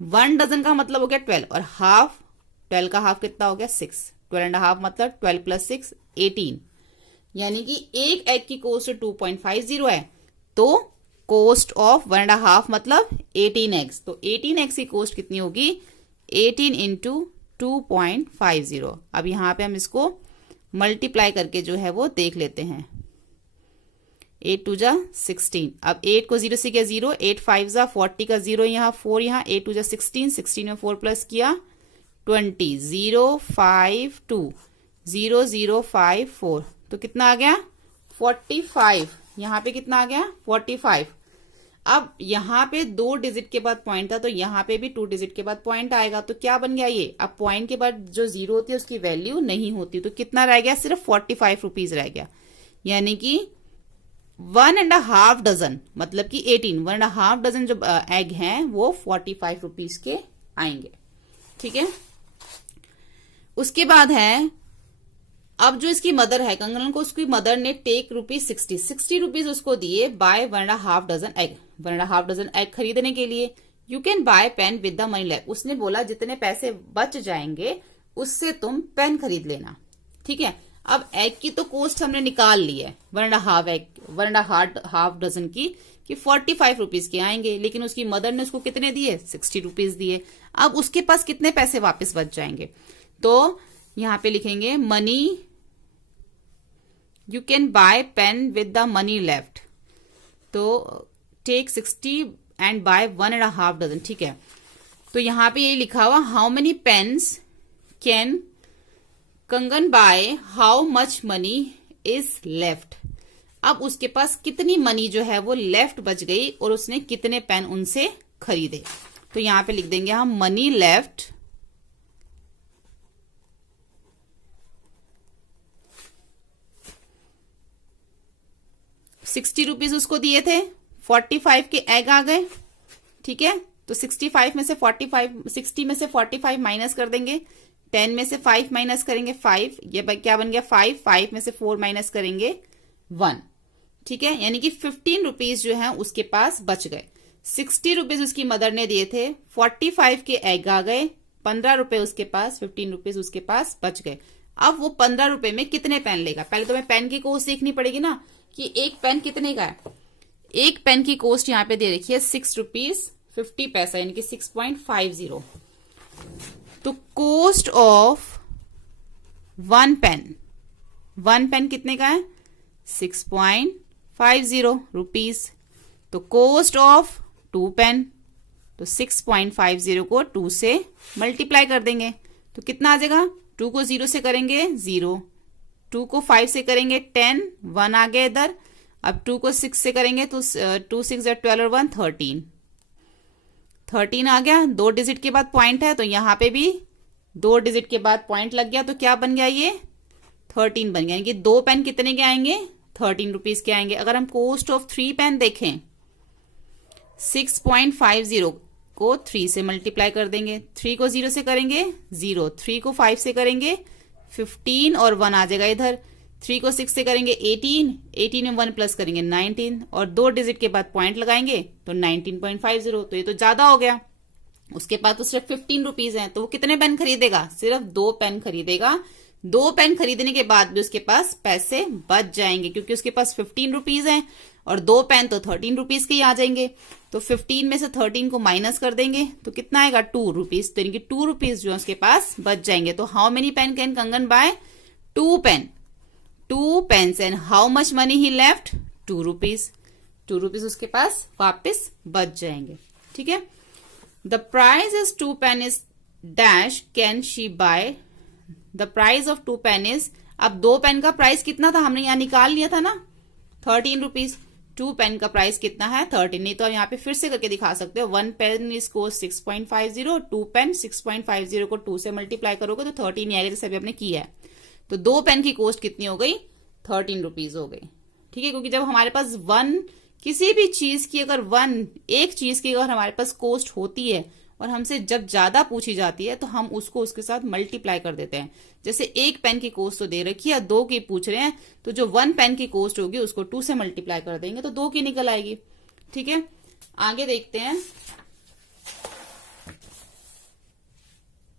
1 डजन का मतलब हो गया 12 और हाफ, 12 का हाफ कितना हो गया 6, 12.5 मतलब 12 + 6 18, यानी कि एक एग की कॉस्ट 2.50 है, तो कॉस्ट ऑफ 1.5 मतलब 18 एग्स, तो 18 एग्स की कॉस्ट कितनी होगी 18 इंटू 2.50। अब यहां पे हम इसको मल्टीप्लाई करके जो है वो देख लेते हैं। 8 2 जा 16, अब 8 को 0 से किया 0, 8 5 जा 40 का 0 यहाँ 4 यहाँ, 8 2 जा 16, 16 में 4 प्लस किया 20, 0 5 2 0 0 5 4, तो कितना आ गया 45। यहाँ पे कितना आ गया 45। अब यहाँ पे 2 डिजिट के बाद पॉइंट था, तो यहाँ पे भी 2 डिजिट के बाद पॉइंट आएगा, तो क्या बन गया ये, अब पॉइंट के बाद जो 0 होती है उसकी वैल्यू नहीं होती, तो कितना रह गया सिर्फ 45 रुपीज रह गया, यानी कि 1.5 डजन मतलब कि 18, 1.5 डजन जो एग हैं वो 45 रुपीज के आएंगे। ठीक है, उसके बाद है, अब जो इसकी मदर है कंगन को, उसकी मदर ने टेक ₹60 रुपीज उसको दिए buy 1.5 dozen egg, 1.5 dozen egg खरीदने के लिए। You can buy pen with the money left, उसने बोला जितने पैसे बच जाएंगे उससे तुम पेन खरीद लेना। ठीक है, अब एग की तो कॉस्ट हमने निकाल ली है 1.5 डजन की कि 45 रुपीज के आएंगे, लेकिन उसकी मदर ने उसको कितने दिए 60 रुपीज दिए। अब उसके पास कितने पैसे वापस बच जाएंगे, तो यहां पे लिखेंगे money, you can buy pen with the money left, तो टेक 60 एंड बाय 1.5 डजन। ठीक है, तो यहां पे ये लिखा हुआ how many pens can Kangan buy, how much money is left. अब उसके पास कितनी मनी जो है वो लेफ्ट बच गई और उसने कितने पेन उनसे खरीदे, तो यहां पे लिख देंगे हम मनी लेफ्ट ₹60 उसको दिए थे, 45 के एग आ गए। ठीक है, तो 65 में से 45, 60 में से 45 माइनस कर देंगे, 10 में से 5 माइनस करेंगे 5, ये क्या बन गया 5, 5 में से 4 माइनस करेंगे 1। ठीक है, यानी कि 15 रुपीज जो है उसके पास बच गए। 60 रुपीज उसकी मदर ने दिए थे, 45 के एग आ गए, 15 रुपए उसके पास, 15 रुपीज उसके पास बच गए। अब वो 15 रुपए में कितने पेन लेगा, पहले तो मैं पेन की कॉस्ट देखनी पड़ेगी ना कि एक पेन कितने का है। एक पेन की कॉस्ट यहाँ पे दे रखी है ₹6.50, यानी कि 6.50। तो कॉस्ट ऑफ 1 पेन, 1 पेन कितने का है 6.50 रुपीज। तो कॉस्ट ऑफ 2 पेन, तो 6.50 को 2 से मल्टीप्लाई कर देंगे, तो कितना आ जाएगा, 2 को 0 से करेंगे 0, 2 को 5 से करेंगे 10, 1 आ गया इधर। अब 2 को 6 से करेंगे तो 2 6 12 और 1 13, 13 आ गया। 2 डिजिट के बाद पॉइंट है, तो यहां पे भी 2 डिजिट के बाद पॉइंट लग गया, तो क्या बन गया ये 13 बन गया, यानी कि 2 पेन कितने के आएंगे 13 रुपीज के आएंगे। अगर हम कॉस्ट ऑफ 3 पेन देखें, 6.50 को 3 से मल्टीप्लाई कर देंगे, 3 को 0 से करेंगे 0, 3 को 5 से करेंगे 15 और 1 आ जाएगा इधर, 3 को 6 से करेंगे 18, 18 में 1 प्लस करेंगे 19 और 2 डिजिट के बाद पॉइंट लगाएंगे तो 19.50, तो ये तो ज्यादा हो गया। उसके पास तो सिर्फ 15 रुपीज है, तो वो कितने पेन खरीदेगा, सिर्फ 2 पेन खरीदेगा। 2 पेन खरीदने के बाद भी उसके पास पैसे बच जाएंगे, क्योंकि उसके पास 15 रुपीज है और 2 पेन तो 13 रुपीज के ही आ जाएंगे। तो 15 में से 13 को माइनस कर देंगे तो कितना आएगा 2 रुपीज, तो यानी कि 2 रुपीज जो उसके पास बच जाएंगे। तो how many pen can Kangan buy 2 pen, 2 pens and how much money he left 2 rupees, 2 rupees उसके पास वापस बच जाएंगे। ठीक है, the price is 2 pen is dash can she buy, the price of 2 pen is, अब 2 पेन का प्राइस कितना था हमने यहाँ निकाल लिया था ना 13 रुपीज, 2 पेन का प्राइस कितना है 13, नहीं तो यहाँ पे फिर से करके दिखा सकते हो। 1 पेन इज कॉस्ट 6.50, 2 पेन 6.50 को 2 से मल्टीप्लाई करोगे तो 13 ही आएगा, जैसे अभी हमने किया है। तो 2 पेन की कॉस्ट कितनी हो गई 13 रुपीज हो गई। ठीक है, क्योंकि जब हमारे पास 1 किसी भी चीज की, अगर 1 एक चीज की अगर हमारे पास कॉस्ट होती है और हमसे जब ज्यादा पूछी जाती है तो हम उसको उसके साथ मल्टीप्लाई कर देते हैं। जैसे 1 पेन की कॉस्ट तो दे रखी है, 2 की पूछ रहे हैं, तो जो 1 पेन की कॉस्ट होगी उसको 2 से मल्टीप्लाई कर देंगे तो 2 की निकल आएगी। ठीक है, आगे देखते हैं।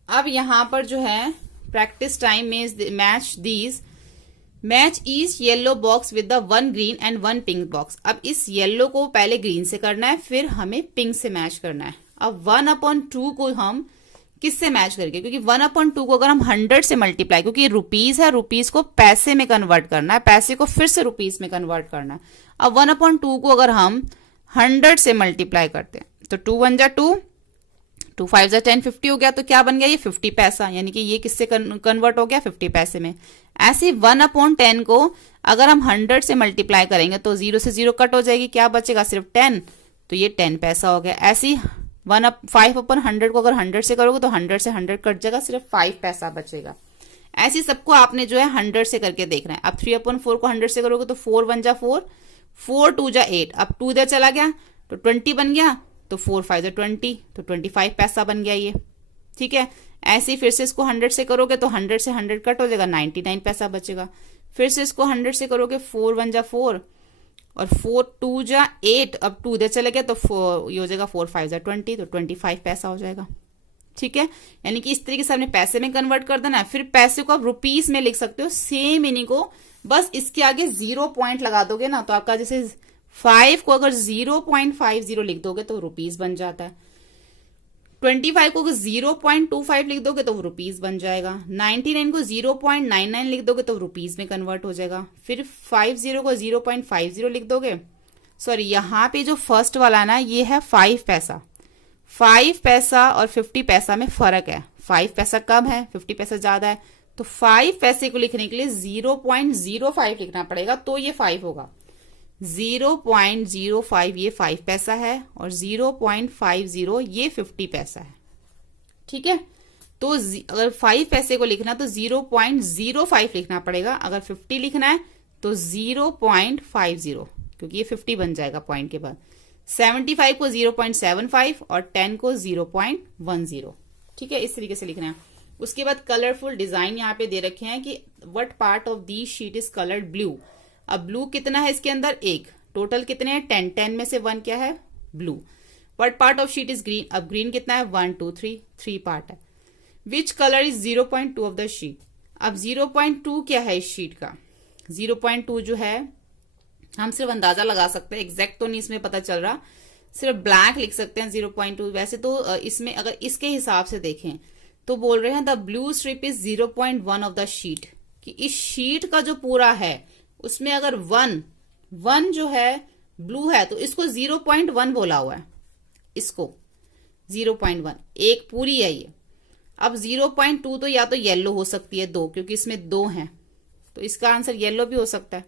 अब यहां पर जो है प्रैक्टिस टाइम में match each yellow box with the 1 green and 1 pink box. अब इस येलो को पहले ग्रीन से करना है, फिर हमें पिंक से मैच करना है। अब 1/2 को हम किससे मैच करके, क्योंकि 1/2 को अगर हम 100 से मल्टीप्लाई, क्योंकि ये रुपीज है, रुपीज को पैसे में कन्वर्ट करना है, पैसे को फिर से रुपीज में कन्वर्ट करना है। अब 1/2 को अगर हम 100 से मल्टीप्लाई करते हैं तो 2 1 जा 2, 2 5 जा 10, 50 हो गया। तो क्या बन गया ये 50 पैसा, यानी कि ये किससे कन्वर्ट हो गया 50 पैसे में। ऐसे 1/10 को अगर हम 100 से मल्टीप्लाई करेंगे तो 0 से 0 कट हो जाएगी, क्या बचेगा सिर्फ 10, तो ये 10 पैसा हो गया। ऐसी 5/100 को अगर 100 से करोगे तो 100 से 100 कट जाएगा, सिर्फ 5 पैसा बचेगा। ऐसी सबको आपने जो है 100 से करके देखना है। अब 3/4 को 100 से करोगे तो 4 1 जा 4, 4 2 जा 8, अब 2 इधर चला गया तो 20 बन गया, तो 4 5 जा 20, तो 25 पैसा बन गया ये। ठीक है, ऐसे ही फिर से इसको 100 से करोगे तो 100 से 100 कट हो जाएगा, 99 पैसा बचेगा। फिर से इसको 100 से करोगे 4 1 जा 4 और 4 2 जा 8, अब 2 इधर चले गया तो ये हो जाएगा 4 5 जा 20, तो 25 पैसा हो जाएगा। ठीक है, यानी कि इस तरीके से आपने पैसे में कन्वर्ट कर देना है। फिर पैसे को आप रुपीस में लिख सकते हो, सेम इन्हीं को, बस इसके आगे 0 पॉइंट लगा दोगे ना, तो आपका जैसे 5 को अगर 0.50 लिख दोगे तो रुपीस बन जाता है। 25 को अगर 0.25 लिख दोगे तो रुपीस बन जाएगा। 99 को 0.99 लिख दोगे तो रुपीस में कन्वर्ट हो जाएगा। फिर 50 को 0.50 लिख दोगे, सॉरी यहाँ पे जो फर्स्ट वाला ना ये है 5 पैसा। 5 पैसा और 50 पैसा में फर्क है, 5 पैसा कम है, 50 पैसा ज्यादा है, तो 5 पैसे को लिखने के लिए 0.05 लिखना पड़ेगा, तो ये 5 होगा। 0.05 ये 5 पैसा है और 0.50 ये 50 पैसा है। ठीक है, तो अगर 5 पैसे को लिखना तो 0.05 लिखना पड़ेगा, अगर 50 लिखना है तो 0.50, क्योंकि ये 50 बन जाएगा पॉइंट के बाद। 75 को 0.75 और 10 को 0.10। ठीक है, इस तरीके से लिखना है। उसके बाद कलरफुल डिजाइन यहाँ पे दे रखे हैं कि what part of the sheet is coloured blue. अब ब्लू कितना है इसके अंदर, 1, टोटल कितने हैं 10, 10 में से 1 क्या है blue. What part of sheet is green, अब ग्रीन कितना है 1 2 3, 3 पार्ट है। Which colour is 0.2 of the sheet, अब 0.2 क्या है इस शीट का। 0.2 जो है हम सिर्फ अंदाजा लगा सकते हैं, एग्जैक्ट तो नहीं इसमें पता चल रहा, सिर्फ ब्लैक लिख सकते हैं 0.2। वैसे तो इसमें अगर इसके हिसाब से देखें तो बोल रहे हैं the blue strip is 0.1 of the sheet, कि इस शीट का जो पूरा है उसमें अगर 1 जो है ब्लू है तो इसको 0.1 बोला हुआ है, इसको 0.1 एक पूरी है ये। अब 0.2 तो या तो येलो हो सकती है 2, क्योंकि इसमें 2 हैं, तो इसका आंसर येलो भी हो सकता है,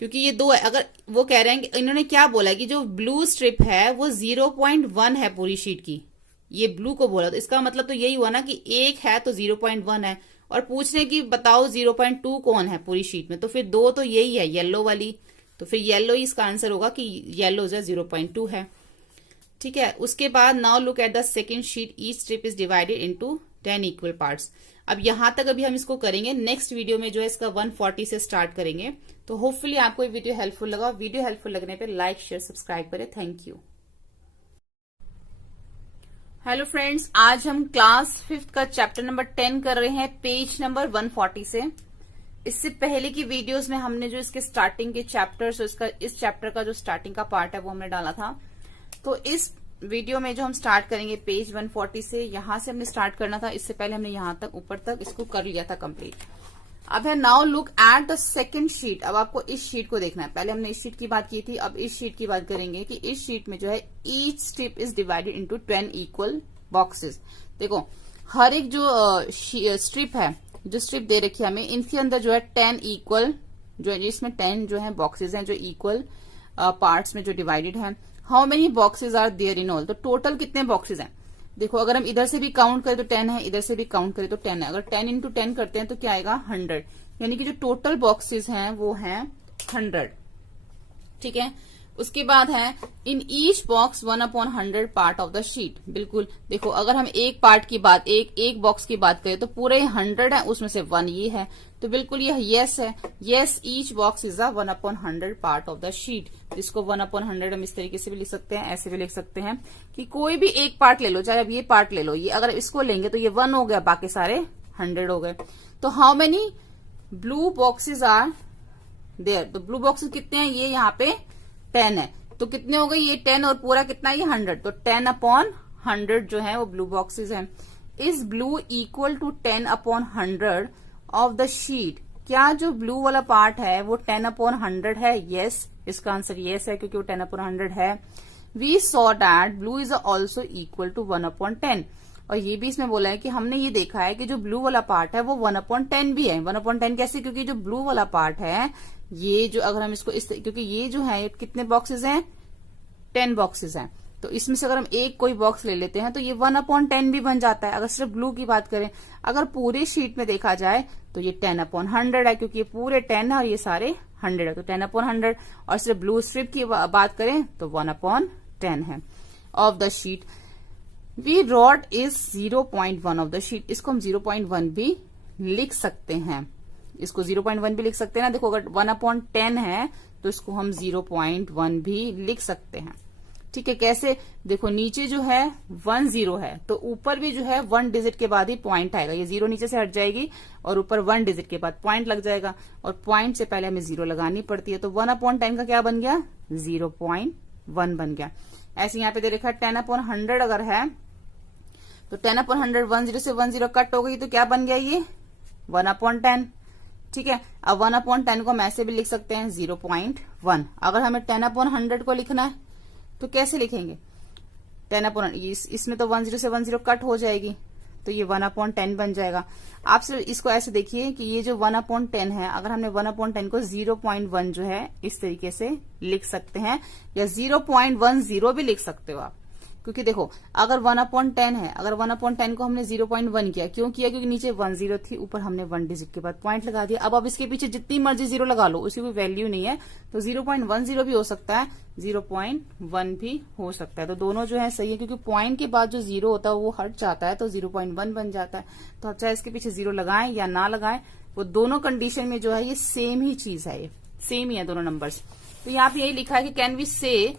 क्योंकि ये 2 है। अगर वो कह रहे हैं कि इन्होंने क्या बोला कि जो ब्लू स्ट्रिप है वो 0.1 है पूरी शीट की, ये ब्लू को बोला, तो इसका मतलब तो यही हुआ ना कि 1 है तो 0.1 है, और पूछने की बताओ 0.2 कौन है पूरी शीट में, तो फिर 2 तो यही है येलो वाली, तो फिर येलो ही इसका आंसर होगा कि येलो जो 0.2 है। ठीक है, उसके बाद now look at the second sheet, each strip is divided into 10 equal parts. अब यहां तक अभी हम इसको करेंगे, नेक्स्ट वीडियो में जो है इसका 140 से स्टार्ट करेंगे। तो होपफुली आपको ये वीडियो हेल्पफुल लगा। वीडियो हेल्पफुल लगने पे लाइक शेयर सब्सक्राइब करें। Thank you. हेलो फ्रेंड्स, आज हम क्लास 5th का चैप्टर नंबर 10 कर रहे हैं, पेज नंबर 140 से। इससे पहले की वीडियोस में हमने जो इसके स्टार्टिंग के चैप्टर्स, इस चैप्टर का जो स्टार्टिंग का पार्ट है वो हमने डाला था। तो इस वीडियो में जो हम स्टार्ट करेंगे पेज 140 से, यहां से हमने स्टार्ट करना था, इससे पहले हमने यहां तक ऊपर तक इसको कर लिया था कंप्लीट। अब है now look at the second sheet. अब आपको इस शीट को देखना है, पहले हमने इस शीट की बात की थी, अब इस शीट की बात करेंगे कि इस शीट में जो है each strip is divided into 10 equal boxes. देखो हर एक जो स्ट्रिप है, जो स्ट्रिप दे रखी है हमें, इनके अंदर जो है 10 इक्वल, जो इसमें 10 जो है बॉक्सेस हैं जो इक्वल पार्ट्स में जो डिवाइडेड है। How many boxes are there in all, तो टोटल कितने बॉक्सेस हैं। देखो अगर हम इधर से भी काउंट करें तो 10 है, इधर से भी काउंट करें तो 10 है। अगर 10 इंटू 10 करते हैं तो क्या आएगा 100, यानी कि जो टोटल बॉक्सेस हैं वो हैं 100। ठीक है, उसके बाद है in each box 1/100 part of the sheet. बिल्कुल देखो, अगर हम एक पार्ट की बात, एक बॉक्स की बात करें तो पूरे 100 है, उसमें से 1 ये है, तो बिल्कुल यह यस है। Yes, each box is a 1/100 part of the sheet. इसको 1/100 हम इस तरीके से भी लिख सकते हैं, ऐसे भी लिख सकते हैं कि कोई भी एक पार्ट ले लो, चाहे अब ये पार्ट ले लो, ये अगर इसको लेंगे तो ये 1 हो गया, बाकी सारे 100 हो गए। तो how many blue boxes are there, तो ब्लू बॉक्सेस कितने हैं, ये यहाँ पे 10 है, तो कितने हो गए, ये 10 और पूरा कितना है, ये 100, तो 10/100 जो है वो ब्लू बॉक्सेस हैं। Is blue equal to 10/100 of the sheet, क्या जो ब्लू वाला पार्ट है वो 10/100 है? यस, इसका आंसर यस है क्योंकि वो 10/100 है। We saw that blue is also equal to 1/10, और ये भी इसमें बोला है कि हमने ये देखा है कि जो ब्लू वाला पार्ट है वो 1/10 भी है। 1/10 कैसे? क्योंकि जो ब्लू वाला पार्ट है ये जो, अगर हम इसको क्योंकि ये जो है कितने बॉक्सेस हैं, 10 बॉक्सेस हैं, तो इसमें से अगर हम एक कोई बॉक्स ले लेते हैं तो ये 1/10 भी बन जाता है। अगर सिर्फ ब्लू की बात करें, अगर पूरे शीट में देखा जाए तो ये 10/100 है, क्योंकि ये पूरे 10 है और ये सारे 100 है, तो 10/100। और सिर्फ ब्लू स्ट्रिप की बात करें तो 1/10 है of the sheet. We rod is 0.1 of the sheet, इसको हम 0.1 भी लिख सकते हैं, इसको 0.1 भी लिख सकते हैं ना। देखो, अगर 1/10 है तो इसको हम 0.1 भी लिख सकते हैं। ठीक है, कैसे? देखो, नीचे जो है 1 0 है, तो ऊपर भी जो है 1 डिजिट के बाद ही पॉइंट आएगा, ये 0 नीचे से हट जाएगी और ऊपर 1 डिजिट के बाद पॉइंट लग जाएगा, और पॉइंट से पहले हमें 0 लगानी पड़ती है, तो 1/10 का क्या बन गया, 0.1 बन गया। ऐसे यहाँ पे दे रखा है 10/100 अगर है तो 10/100 10 से 10 कट हो गई, तो क्या बन गया, ये 1/10। ठीक है, अब 1/10 को हम ऐसे भी लिख सकते हैं 0.1। अगर हमें 10/100 को लिखना है तो कैसे लिखेंगे, 10/100, इसमें तो 10 से 10 कट हो जाएगी, तो ये 1/10 बन जाएगा। आप सिर्फ इसको ऐसे देखिए कि ये जो 1/10 है, अगर हमने 1/10 को 0.1 जो है इस तरीके से लिख सकते हैं, या 0.10 भी लिख सकते हो आप, क्योंकि देखो, अगर 1/10 है, अगर 1/10 को हमने 0.1 किया, क्यों किया, क्योंकि नीचे 1 0 थी, ऊपर हमने 1 डिजिट के बाद पॉइंट लगा दिया। अब इसके पीछे जितनी मर्जी 0 लगा लो, उसकी कोई वैल्यू नहीं है, तो 0.10 भी हो सकता है, 0.1 भी हो सकता है, तो दोनों जो है सही है, क्योंकि पॉइंट के बाद जो 0 होता है वो हट जाता है, तो 0.1 बन जाता है। तो चाहे इसके पीछे 0 लगाएं या ना लगाएं, वो दोनों कंडीशन में जो है ये सेम ही चीज है, ये सेम ही है दोनों नंबर्स। तो यहाँ पे यही लिखा है कि कैन वी से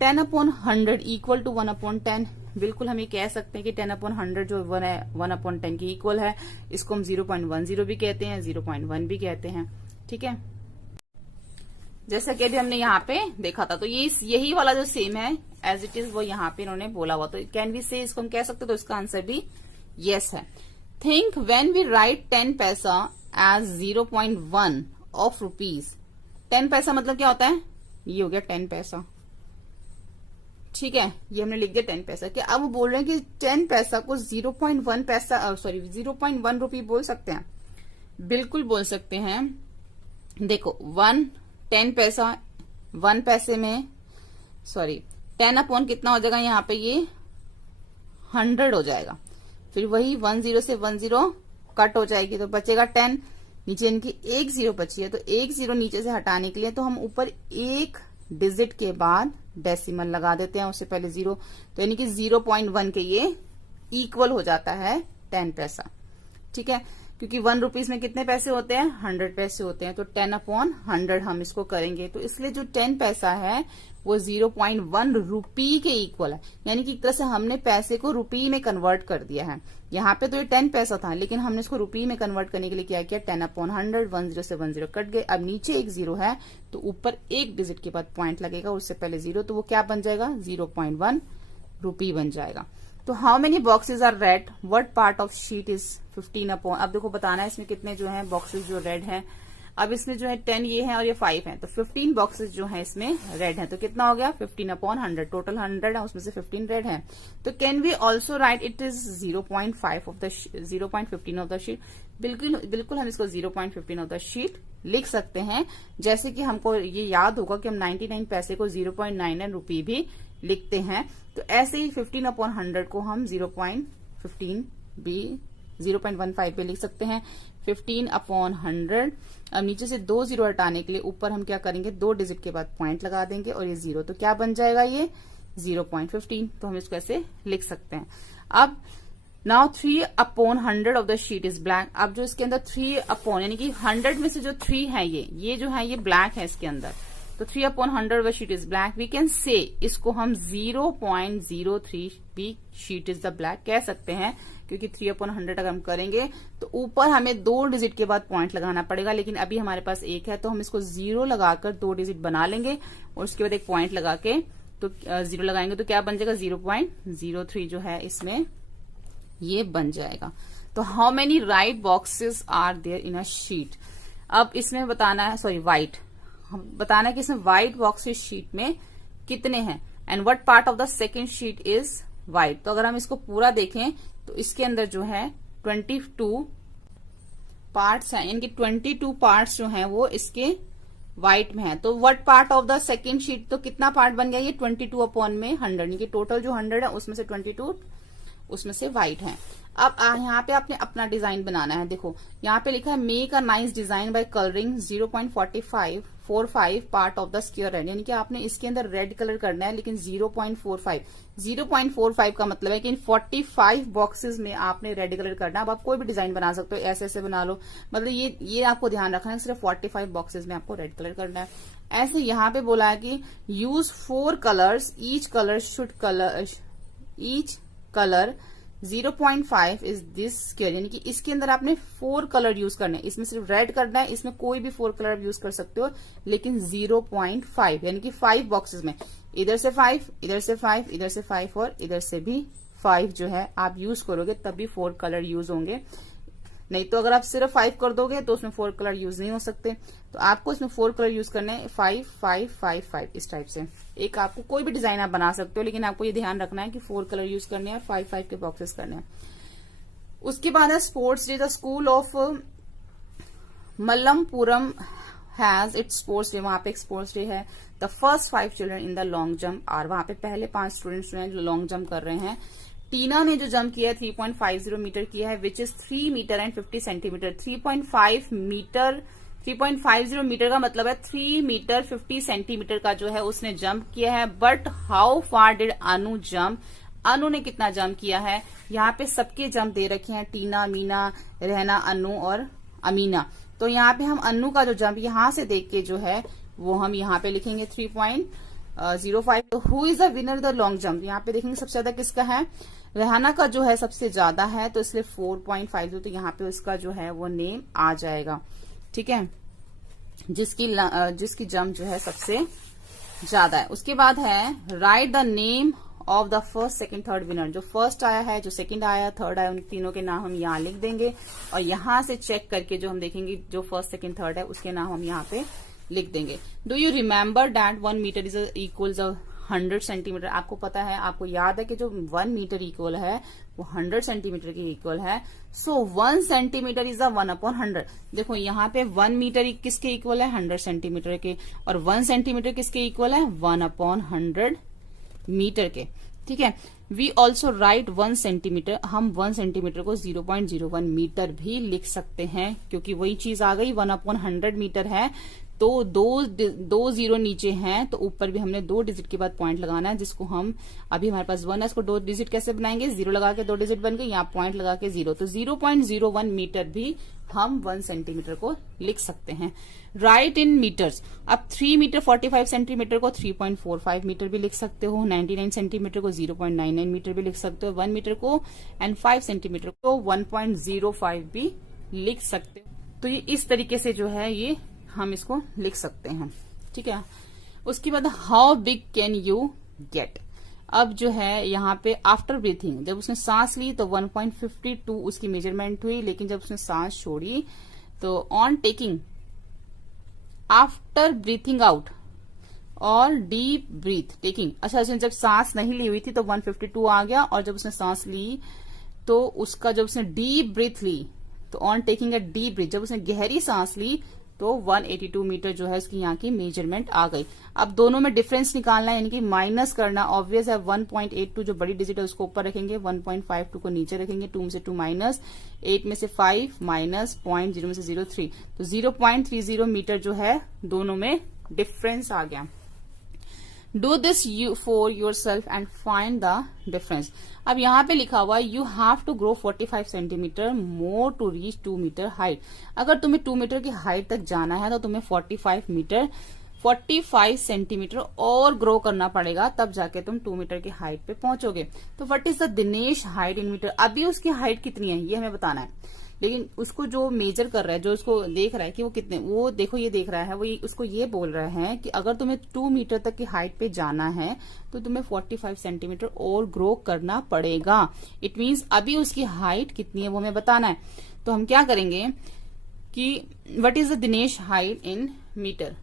10/100 इक्वल टू 1/10, बिल्कुल हम ये कह सकते हैं कि 10/100 जो 1 है 1/10 की इक्वल है। इसको हम 0.10 भी कहते हैं, 0.1 भी कहते हैं। ठीक है, जैसा कि हमने यहाँ पे देखा था, तो ये यही वाला जो सेम है एज इट इज वो यहाँ पे इन्होंने बोला हुआ, तो कैन वी से इसको हम कह सकते, तो इसका आंसर भी यस है। थिंक व्हेन वी राइट 10 पैसा एज 0.1 ऑफ रुपीज, 10 पैसा मतलब क्या होता है, ये हो गया 10 पैसा। ठीक है, ये हमने लिख दिया 10 पैसा। कि अब वो बोल रहे हैं कि 10 पैसा को 0.1 पैसा, सॉरी 0.1 रुपी बोल सकते हैं, बिल्कुल बोल सकते हैं। देखो 10 पैसा 1 पैसे में, सॉरी 10 कितना हो जाएगा यहाँ पे, ये 100 हो जाएगा, फिर वही 10 से 10 कट हो जाएगी, तो बचेगा 10, नीचे इनकी 1 0 बची है, तो 1 0 नीचे से हटाने के लिए तो हम ऊपर 1 डिजिट के बाद डेसिमल लगा देते हैं, उससे पहले 0, तो यानी कि 0.1 के ये इक्वल हो जाता है 10 पैसा। ठीक है, क्योंकि 1 रुपीज में कितने पैसे होते हैं, 100 पैसे होते हैं, तो 10/100 हम इसको करेंगे, तो इसलिए जो 10 पैसा है वो 0.1 रुपी के इक्वल है, यानी कि एक तरह से हमने पैसे को रुपी में कन्वर्ट कर दिया है। यहाँ पे तो ये 10 पैसा था, लेकिन हमने इसको रुपी में कन्वर्ट करने के लिए क्या किया, 10/100, 10 से 10 कट गए, अब नीचे एक 0 है, तो ऊपर 1 डिजिट के बाद पॉइंट लगेगा, उससे पहले 0, तो वो क्या बन जाएगा, 0.1 रुपी बन जाएगा। तो how many boxes are red, what part of sheet is 15/, अब देखो बताना है इसमें कितने जो है बॉक्सेज जो रेड है। अब इसमें जो है 10 ये है और ये 5 है, तो 15 बॉक्सेस जो है इसमें रेड है, तो कितना हो गया 15/100, टोटल 100 है, उसमें से 15 रेड है। तो can we also write it is 0.15 of the sheet, बिल्कुल हम इसको 0.15 ऑफ द शीट लिख सकते हैं। जैसे कि हमको ये याद होगा कि हम 99 पैसे को 0.99 रुपी भी लिखते हैं, तो ऐसे ही 15/100 को हम 0.15 भी 0.15 पे लिख सकते हैं। 15/100। अब नीचे से 2 जीरो हटाने के लिए ऊपर हम क्या करेंगे, 2 डिजिट के बाद पॉइंट लगा देंगे और ये 0, तो क्या बन जाएगा ये 0.15। तो हम इसको ऐसे लिख सकते हैं। अब now 3/100 of the sheet is black. अब जो इसके अंदर 3 यानी कि 100 में से जो 3 है ये जो है ये ब्लैक है इसके अंदर, तो 3/100 of the sheet is black. We can say इसको हम 0.03 भी शीट इज द ब्लैक कह सकते हैं, क्योंकि 3/100 अगर हम करेंगे तो ऊपर हमें 2 डिजिट के बाद पॉइंट लगाना पड़ेगा, लेकिन अभी हमारे पास 1 है तो हम इसको 0 लगाकर 2 डिजिट बना लेंगे और उसके बाद एक पॉइंट लगा के तो 0 लगाएंगे तो क्या बन जाएगा 0.03 जो है इसमें ये बन जाएगा। तो how many white boxes are there in a sheet. अब इसमें बताना है, सॉरी व्हाइट, बताना है कि इसमें व्हाइट बॉक्सेस शीट में कितने हैं and what part of the second sheet is white. तो अगर हम इसको पूरा देखें तो इसके अंदर जो है 22 पार्ट्स हैं, यानी कि 22 पार्ट्स जो हैं वो इसके व्हाइट में है। तो what part of the second sheet, तो कितना पार्ट बन गया ये 22/100, यानी कि टोटल जो 100 है उसमें से 22 उसमें से व्हाइट है। अब यहाँ पे आपने अपना डिजाइन बनाना है। देखो यहाँ पे लिखा है make a nice design by colouring 0.45 part of the square red, यानी कि आपने इसके अंदर रेड कलर करना है, लेकिन 0.45 का मतलब है कि इन 45 बॉक्सेस में आपने रेड कलर करना है। अब आप कोई भी डिजाइन बना सकते हो, ऐसे ऐसे बना लो, मतलब ये आपको ध्यान रखना है सिर्फ 45 बॉक्सेस में आपको रेड कलर करना है। ऐसे यहाँ पे बोला है कि use 4 colours, each colour 0.5 is this square, यानी कि इसके अंदर आपने 4 कलर यूज करने हैं। इसमें सिर्फ रेड करना है, इसमें कोई भी 4 कलर यूज कर सकते हो, लेकिन 0.5 यानी कि 5 बॉक्सेस में इधर से 5, इधर से 5, इधर से 5 और इधर से भी 5 जो है आप यूज करोगे तभी 4 कलर यूज होंगे। नहीं तो अगर आप सिर्फ 5 कर दोगे तो उसमें 4 कलर यूज नहीं हो सकते। तो आपको इसमें 4 कलर यूज करने हैं, 5, 5, 5, 5 इस टाइप से। एक आपको कोई भी डिजाइन आप बना सकते हो, लेकिन आपको ये ध्यान रखना है कि 4 कलर यूज करने हैं और 5, 5 के बॉक्सेस करने हैं। उसके बाद है sports day. The school of Malappuram has its sports day. वहां पे एक स्पोर्ट्स डे है। The first 5 children in the long jump are, वहां पे पहले 5 स्टूडेंट्स जो हैं जो लॉन्ग जंप कर रहे हैं। टीना ने जो जंप किया है 3.50 मीटर किया है, which is 3 metre and 50 centimetre. 3.50 metre का मतलब है 3 मीटर 50 सेंटीमीटर का जो है उसने जंप किया है। But how far did Anu jump, Anu ने कितना जंप किया है। यहाँ पे सबके जंप दे रखे हैं, टीना, मीना, रहना, अनु और अमीना। तो यहाँ पे हम अनु का जो जंप यहां से देख के जो है वो हम यहाँ पे लिखेंगे 3.05। तो who is the winner the long jump, यहाँ पे देखेंगे सबसे ज्यादा किसका है, रेहाना का जो है सबसे ज्यादा है, तो इसलिए 4.50, तो यहाँ पे उसका जो है वो नेम आ जाएगा। ठीक है, जिसकी जंप जो है सबसे ज्यादा है। उसके बाद है right the name of the first, second, third winner. जो फर्स्ट आया है, जो सेकंड आया, थर्ड आया, उन तीनों के नाम हम यहाँ लिख देंगे और यहां से चेक करके जो हम देखेंगे जो फर्स्ट, सेकंड, थर्ड है उसके नाम हम यहाँ पे लिख देंगे। Do you remember that 1 metre is equals 100 centimetre. आपको पता है, आपको याद है कि जो 1 मीटर इक्वल है वो 100 सेंटीमीटर के इक्वल है। सो 1 सेंटीमीटर इज 1/100। देखो यहाँ पे 1 मीटर किसके इक्वल है, 100 सेंटीमीटर के, और 1 सेंटीमीटर किसके इक्वल है, 1/100 मीटर के। ठीक है, वी ऑल्सो राइट 1 सेंटीमीटर, हम 1 सेंटीमीटर को 0.01 मीटर भी लिख सकते हैं, क्योंकि वही चीज आ गई, 1/100 मीटर है तो दो जीरो नीचे हैं, तो ऊपर भी हमने 2 डिजिट के बाद पॉइंट लगाना है, जिसको हम अभी हमारे पास 1 है, इसको 2 डिजिट कैसे बनाएंगे, 0 लगा के 2 डिजिट बन गए, यहाँ पॉइंट लगा के 0, तो 0.01 मीटर भी हम 1 सेंटीमीटर को लिख सकते हैं। राइट इन मीटर्स, अब 3 मीटर 45 सेंटीमीटर को 3.45 मीटर भी लिख सकते हो, 99 सेंटीमीटर को 0.99 मीटर भी लिख सकते हो, 1 मीटर को एंड 5 सेंटीमीटर को 1.05 भी लिख सकते हो। तो ये इस तरीके से जो है ये हम इसको लिख सकते हैं। ठीक है, उसके बाद how big can you get. अब जो है यहाँ पे आफ्टर ब्रीथिंग, जब उसने सांस ली तो 1.52 उसकी मेजरमेंट हुई, लेकिन जब उसने सांस छोड़ी तो on taking, after breathing out और डीप ब्रीथ टेकिंग, अच्छा उसने जब सांस नहीं ली हुई थी तो 152 आ गया, और जब उसने सांस ली तो उसका, जब उसने डीप ब्रीथ ली तो on taking a deep breath, जब उसने गहरी सांस ली तो 182 मीटर जो है उसकी यहाँ की मेजरमेंट आ गई। अब दोनों में डिफरेंस निकालना है, यानी कि माइनस करना। ऑब्वियस है 1.82 जो बड़ी डिजिट है उसको ऊपर रखेंगे, 1.52 को नीचे रखेंगे, 2 में से 2 माइनस, 8 में से 5 माइनस, 0.0 में से 0 3, तो 0.30 मीटर जो है दोनों में डिफरेंस आ गया। Do this for yourself and find the difference. अब यहाँ पे लिखा हुआ you have to grow 45 centimetre more to reach 2 metre height. अगर तुम्हें 2 मीटर की हाइट तक जाना है तो तुम्हें 45 सेंटीमीटर और ग्रो करना पड़ेगा, तब जाके तुम 2 मीटर की हाइट पे पहुंचोगे। तो what is the Dinesh height in metre. अभी उसकी हाइट कितनी है ये हमें बताना है, लेकिन उसको जो मेजर कर रहा है, जो उसको देख रहा है कि वो कितने, वो देखो ये देख रहा है, वो उसको ये बोल रहा है कि अगर तुम्हें 2 मीटर तक की हाइट पे जाना है तो तुम्हें 45 सेंटीमीटर और ग्रो करना पड़ेगा। इट मीन्स अभी उसकी हाइट कितनी है वो हमें बताना है। तो हम क्या करेंगे कि what is the Dinesh height in metre,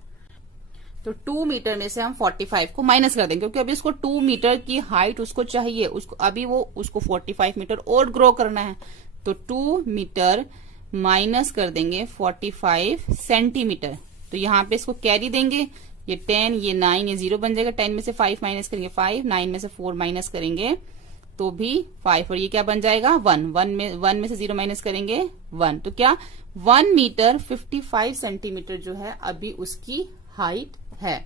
तो 2 मीटर में से हम 45 को माइनस कर देंगे, क्योंकि अभी उसको 2 मीटर की हाइट उसको चाहिए, उसको अभी वो उसको 45 मीटर और ग्रो करना है। तो 2 मीटर माइनस कर देंगे 45 सेंटीमीटर, तो यहाँ पे इसको कैरी देंगे, ये 10 ये 9 ये 0 बन जाएगा। 10 में से 5 माइनस करेंगे 5, 9 में से 4 माइनस करेंगे तो भी 5, और ये क्या बन जाएगा 1, 1 में से 0 माइनस करेंगे 1, तो क्या 1 मीटर 55 सेंटीमीटर जो है अभी उसकी हाइट है।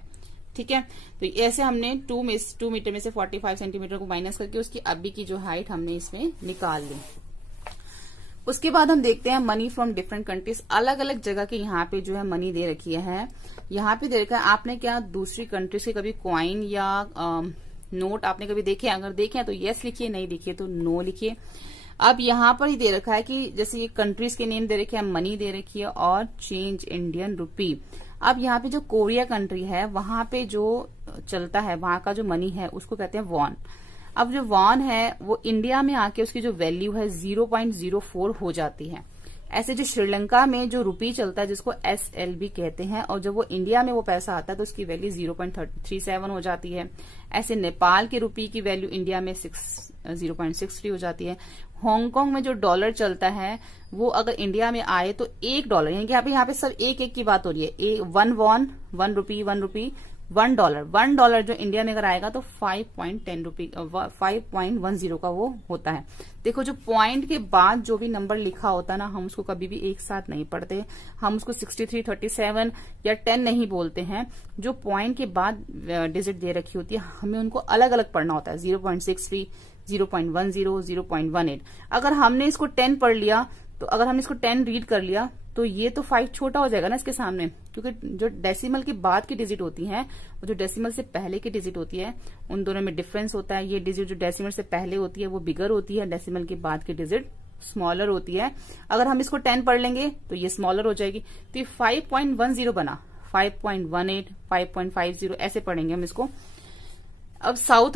ठीक है, तो ऐसे हमने 2 मीटर में से 45 सेंटीमीटर को माइनस करके उसकी अभी की जो हाइट हमने इसमें निकाल ली। उसके बाद हम देखते हैं मनी फ्रॉम डिफरेंट कंट्रीज। अलग अलग जगह के यहाँ पे जो है मनी दे रखी है। यहाँ पे दे रखा है, आपने क्या दूसरी कंट्रीज के कभी कॉइन या नोट आपने कभी देखे? अगर देखे हैं तो यस लिखिए, नहीं देखिए तो नो लिखिए। अब यहाँ पर ही दे रखा है कि जैसे ये कंट्रीज के नेम दे रखे हैं, मनी दे रखी है और चेंज इंडियन रुपी। अब यहाँ पे जो कोरिया कंट्री है वहां पे जो चलता है, वहां का जो मनी है उसको कहते हैं वॉन। अब जो वॉन है वो इंडिया में आके उसकी जो वैल्यू है 0.04 हो जाती है। ऐसे जो श्रीलंका में जो रुपी चलता है जिसको SLB कहते हैं, और जब वो इंडिया में वो पैसा आता है तो उसकी वैल्यू 0.37 हो जाती है। ऐसे नेपाल की रुपी की वैल्यू इंडिया में 0.63 हो जाती है। हांगकांग में जो डॉलर चलता है वो अगर इंडिया में आए तो $1, यानी कि यहाँ पे सब एक एक की बात हो रही है। 1 वॉन, 1 रुपी, 1 रुपी, $1 जो इंडिया में अगर आएगा तो 5.10 रुपी 5.10 का वो होता है। देखो जो पॉइंट के बाद जो भी नंबर लिखा होता है ना, हम उसको कभी भी एक साथ नहीं पढ़ते, हम उसको 63, 37 या 10 नहीं बोलते हैं। जो पॉइंट के बाद डिजिट दे रखी होती है हमें उनको अलग अलग पढ़ना होता है। 0.63, 0.10, 0.18। अगर हमने इसको 10 पढ़ लिया तो अगर हमने इसको 10 रीड कर लिया तो ये तो 5 छोटा हो जाएगा ना इसके सामने, क्योंकि जो डेसिमल के बाद की डिजिट होती है और जो डेसिमल से पहले की डिजिट होती है उन दोनों में डिफरेंस होता है। ये डिजिट जो डेसिमल से पहले होती है वो बिगर होती है, डेसिमल के बाद की डिजिट स्मॉलर होती है। अगर हम इसको 10 पढ़ लेंगे तो ये स्मॉलर हो जाएगी, तो ये 5.10 बना, 5.18, 5.50 ऐसे पढ़ेंगे हम इसको। अब साउथ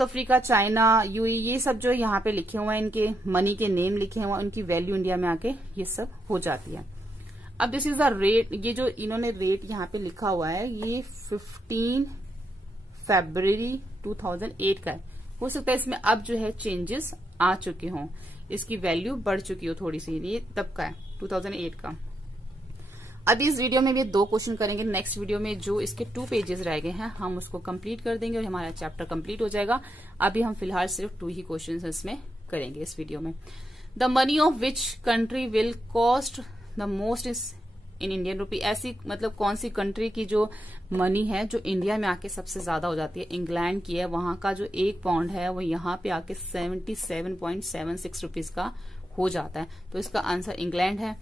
अफ्रीका, चाइना, यूएई, ये सब जो यहाँ पे लिखे हुए हैं, इनके मनी के नेम लिखे हुए हैं, उनकी वैल्यू इंडिया में आके ये सब हो जाती है। अब दिस इज द रेट, ये जो इन्होंने रेट यहाँ पे लिखा हुआ है ये 15 फरवरी 2008 का है। हो सकता है इसमें अब जो है चेंजेस आ चुके हों, इसकी वैल्यू बढ़ चुकी हो थोड़ी सी, ये तब का है 2008 का। अभी इस वीडियो में भी 2 क्वेश्चन करेंगे, नेक्स्ट वीडियो में जो इसके 2 पेजेस रह गए हैं हम उसको कंप्लीट कर देंगे और हमारा चैप्टर कंप्लीट हो जाएगा। अभी हम फिलहाल सिर्फ 2 ही क्वेश्चन इसमें करेंगे इस वीडियो में। The money of which country will cost the most is in Indian rupee. ऐसी मतलब कौन सी कंट्री की जो मनी है जो इंडिया में आके सबसे ज्यादा हो जाती है? इंग्लैंड की है। वहां का जो 1 पाउंड है वो यहाँ पे आके 77.76 रुपीज का हो जाता है, तो इसका आंसर इंग्लैंड है।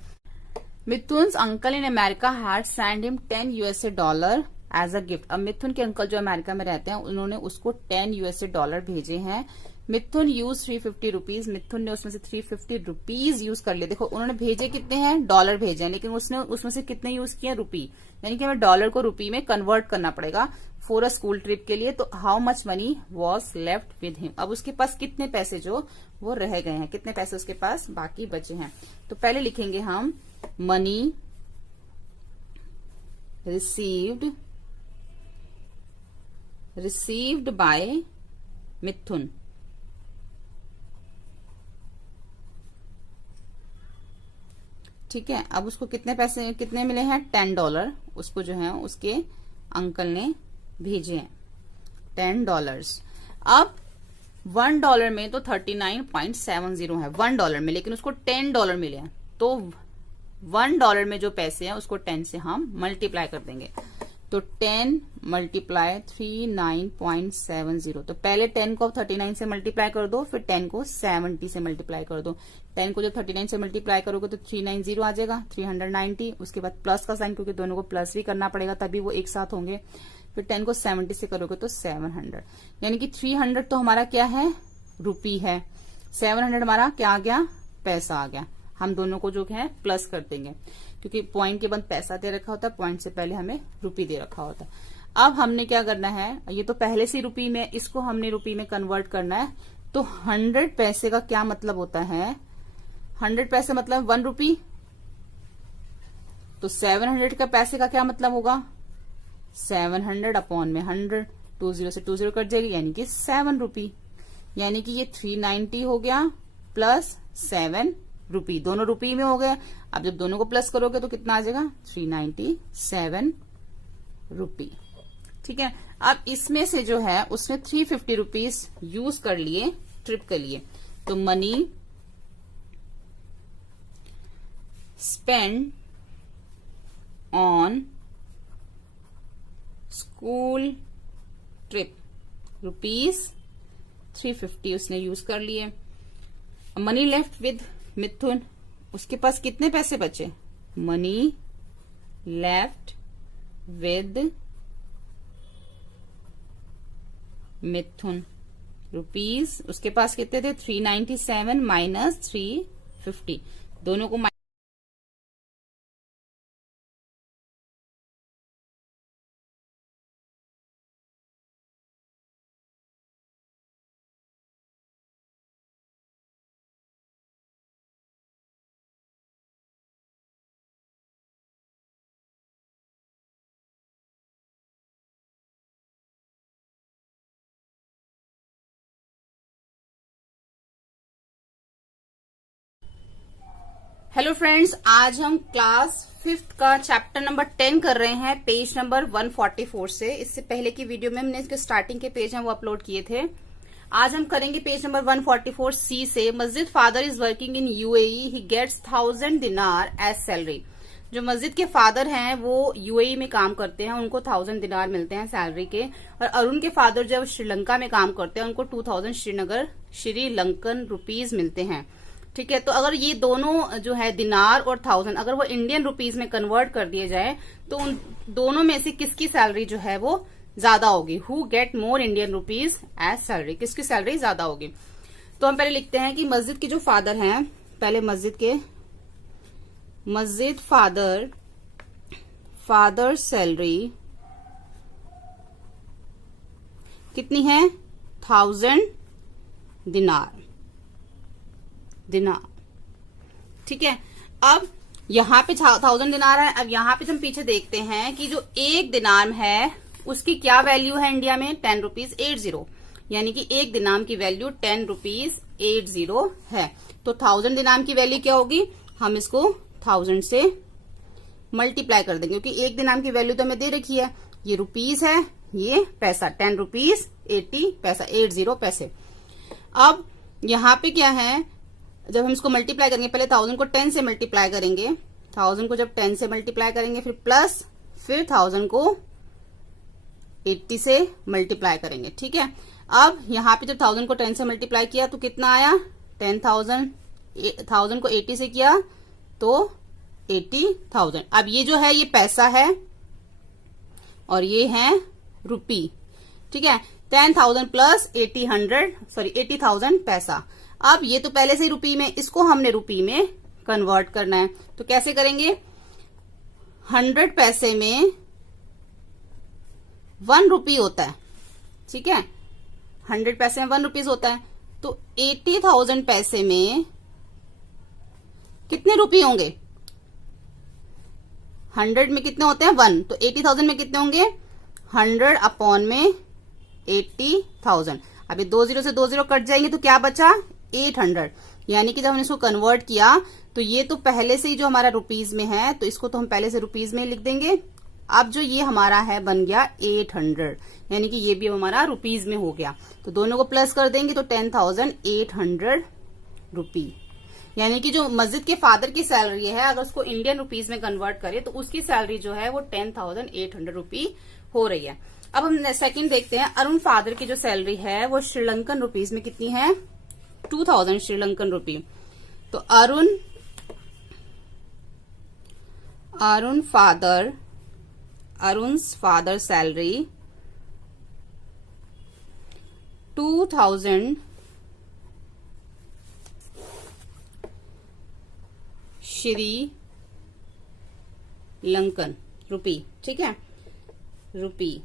Mithun's uncle in America had send him $10 as a gift. अब मिथुन के अंकल जो अमेरिका में रहते हैं उन्होंने उसको $10 भेजे हैं। मिथुन यूज 350 रुपीज, मिथुन ने उसमें से 350 रुपीज यूज कर लिए। देखो उन्होंने भेजे कितने हैं? डॉलर भेजे हैं, लेकिन उसने उसमें से कितने यूज किए? रुपी, यानी कि हमें डॉलर को रुपी में कन्वर्ट करना पड़ेगा फॉर अ स्कूल ट्रिप के लिए। तो how much money was left with him. अब उसके पास कितने पैसे जो वो रह गए हैं, कितने पैसे उसके पास बाकी बचे हैं? तो पहले लिखेंगे हम मनी रिसीव्ड बाय मिथुन। ठीक है, अब उसको कितने पैसे कितने मिले हैं, $10 उसको जो है उसके अंकल ने भेजे हैं, $10। अब $1 में तो 39.70 है $1 में, लेकिन उसको $10 मिले हैं, तो $1 में जो पैसे हैं उसको 10 से हम मल्टीप्लाई कर देंगे। तो 10 मल्टीप्लाई 39.70, तो पहले 10 को 39 से मल्टीप्लाई कर दो, फिर 10 को 70 से मल्टीप्लाई कर दो। 10 को जब 39 से मल्टीप्लाई करोगे तो 390 आ जाएगा, 390। उसके बाद प्लस का साइन, क्योंकि दोनों को प्लस भी करना पड़ेगा तभी वो एक साथ होंगे। फिर 10 को 70 से करोगे तो 700, यानी कि 300 तो हमारा क्या है, रुपी है, 700 हमारा क्या आ गया, पैसा आ गया। हम दोनों को जो है प्लस कर देंगे, क्योंकि पॉइंट के बाद पैसा दे रखा होता है, पॉइंट से पहले हमें रुपी दे रखा होता है। अब हमने क्या करना है, ये तो पहले से रुपी में, इसको हमने रुपी में कन्वर्ट करना है। तो 100 पैसे का क्या मतलब होता है, 100 पैसे मतलब 1 रुपी। तो 700 का पैसे का क्या मतलब होगा, 700 अपॉन में 100, 20 से 20 कट जाएगी, यानी कि 7 रुपी। यानी कि ये 390 हो गया प्लस 7 रुपी, दोनों रुपी में हो गया। अब जब दोनों को प्लस करोगे तो कितना आ जाएगा, 397 रुपी। ठीक है, अब इसमें से जो है उसमें 350 रुपीज यूज कर लिए ट्रिप के लिए। तो money spend on school trip ₹350 उसने यूज कर लिए। मनी लेफ्ट विद मिथुन, उसके पास कितने पैसे बचे, money left with Mithun rupees, उसके पास कितने थे, 397 माइनस 350, दोनों को हेलो फ्रेंड्स, आज हम क्लास 5th का चैप्टर नंबर 10 कर रहे हैं, पेज नंबर 144 से। इससे पहले की वीडियो में हमने इसके स्टार्टिंग के पेज हैं वो अपलोड किए थे। आज हम करेंगे पेज नंबर 144 सी से। मस्जिद father is working in UAE, he gets 1000 dinar as salary. जो मस्जिद के फादर हैं वो यूएई में काम करते हैं, उनको 1000 दिनार मिलते हैं सैलरी के। और अरुण के फादर जब श्रीलंका में काम करते हैं, उनको 2000 श्रीलंकन रुपीज मिलते हैं। ठीक है, तो अगर ये दोनों जो है दिनार और 1000 अगर वो इंडियन रुपीज में कन्वर्ट कर दिए जाए तो उन दोनों में से किसकी सैलरी जो है वो ज्यादा होगी, who get more Indian rupees as salary, किसकी सैलरी ज्यादा होगी। तो हम पहले लिखते हैं कि मस्जिद के जो फादर हैं, पहले मस्जिद फादर सैलरी कितनी है, 1000 दिनार। ठीक है, अब यहाँ पे 1000 दिनार है। अब यहाँ पे हम पीछे देखते हैं कि जो एक दिनार है उसकी क्या वैल्यू है इंडिया में, 10 रुपीज 80, यानी कि एक दिनार की वैल्यू 10 रुपीज 80 है। तो 1000 दिनार की वैल्यू क्या होगी, हम इसको 1000 से मल्टीप्लाई कर देंगे, क्योंकि एक दिनार की वैल्यू तो हमें दे रखी है, ये रुपीज है, ये पैसा, 10 रुपीज 80 पैसा, 80 पैसे। अब यहाँ पे क्या है, जब हम इसको मल्टीप्लाई करेंगे, पहले 1000 को 10 से मल्टीप्लाई करेंगे, 1000 को जब 10 से मल्टीप्लाई करेंगे फिर प्लस, फिर 1000 को 80 से मल्टीप्लाई करेंगे। ठीक है, अब यहाँ पे जब 1000 को 10 से मल्टीप्लाई किया तो कितना आया, 10,000 को 80 से किया तो 80,000। अब ये जो है ये पैसा है और ये है रुपी। ठीक है, 10,000 प्लस 80,000 पैसा। अब ये तो पहले से ही रुपी में, इसको हमने रुपी में कन्वर्ट करना है। तो कैसे करेंगे, 100 पैसे में 1 रुपी होता है। ठीक है, 100 पैसे में 1 रुपीज होता है। तो 80,000 पैसे में कितने रुपी होंगे, 100 में कितने होते हैं 1, तो 80,000 में कितने होंगे, 100 अपॉन में 80,000। अब ये 20 से 20 कट जाएंगे तो क्या बचा, 800। यानी कि जब हमने इसको कन्वर्ट किया तो ये तो पहले से ही जो हमारा रुपीज में है, तो इसको तो हम पहले से रुपीज में लिख देंगे। अब जो ये हमारा है बन गया 800, यानी कि ये भी हमारा रुपीज में हो गया। तो दोनों को प्लस कर देंगे तो 10,800 रुपी। यानी कि जो मस्जिद के फादर की सैलरी है, अगर उसको इंडियन रुपीज में कन्वर्ट करें तो उसकी सैलरी जो है वो 10,800 रुपी हो रही है। अब हम सेकंड देखते हैं, अरुण फादर की जो सैलरी है वो श्रीलंकन रुपीज में कितनी है? 2,000 श्रीलंकन रुपी। तो अरुण's फादर सैलरी 2,000 श्रीलंकन रुपी। ठीक है, रुपी।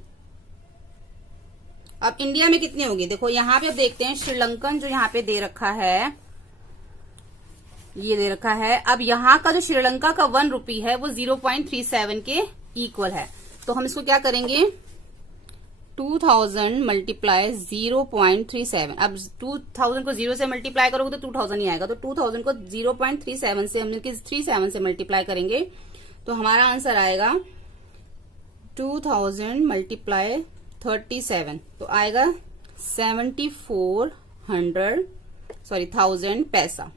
अब इंडिया में कितनी होगी? देखो यहां पे अब देखते हैं, श्रीलंकन जो यहाँ पे दे रखा है, ये दे रखा है। अब यहाँ का जो श्रीलंका का 1 रुपी है वो 0.37 के इक्वल है। तो हम इसको क्या करेंगे, 2000 मल्टीप्लाई 0.37। अब 2000 को 0 से मल्टीप्लाई करोगे तो 2000 ही आएगा। तो 2000 को 0.37 से हम 37 से मल्टीप्लाई करेंगे तो हमारा आंसर आएगा 2000 मल्टीप्लाई 37, तो आएगा 1000 पैसा।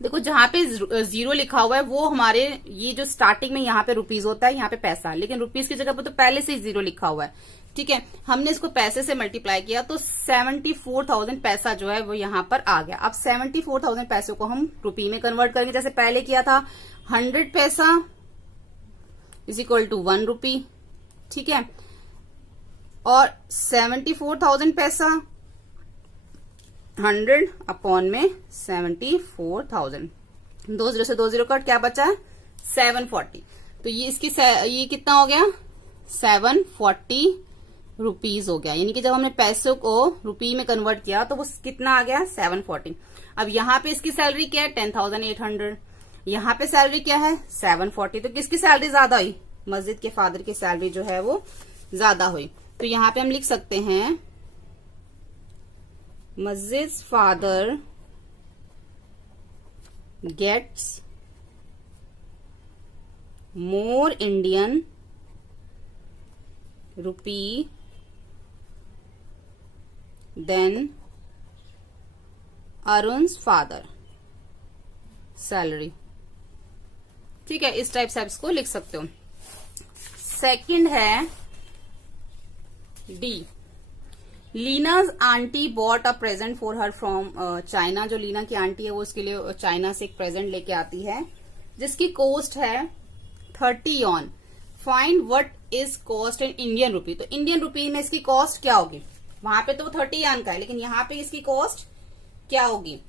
देखो जहां पे 0 लिखा हुआ है वो हमारे ये जो स्टार्टिंग में यहाँ पे रुपीज होता है, यहाँ पे पैसा, लेकिन रुपीज की जगह पे तो पहले से ही 0 लिखा हुआ है। ठीक है, हमने इसको पैसे से मल्टीप्लाई किया तो 74,000 पैसा जो है वो यहाँ पर आ गया। अब 74,000 पैसों को हम रुपी में कन्वर्ट करेंगे, जैसे पहले किया था। 100 पैसा इज इक्वल टू 1 रुपी। ठीक है, और 74,000 पैसा 100 अपॉन में 74,000, 2 0 से 2 0 कट, क्या बचा? 740। तो ये इसकी ये कितना हो गया? 740 रुपीज हो गया। यानी कि जब हमने पैसों को रुपी में कन्वर्ट किया तो वो कितना आ गया? 740। अब यहाँ पे इसकी सैलरी क्या है? 10,800। यहाँ पे सैलरी क्या है? 740। तो किसकी सैलरी ज्यादा हुई? मस्जिद के फादर की सैलरी जो है वो ज्यादा हुई। तो यहाँ पे हम लिख सकते हैं Masjid's father gets more Indian rupee than Arun's father salary। ठीक है, इस टाइप से आप इसको लिख सकते हो। सेकंड है D, Leena's aunty bought a present for her from China. जो लीना की आंटी है वो उसके लिए चाइना से एक प्रेजेंट लेके आती है जिसकी कॉस्ट है 30 Yon. Find what is cost in Indian rupee. तो इंडियन रुपी में इसकी कॉस्ट क्या होगी? वहां पे तो 30 यान का है, लेकिन यहाँ पे इसकी कॉस्ट क्या होगी?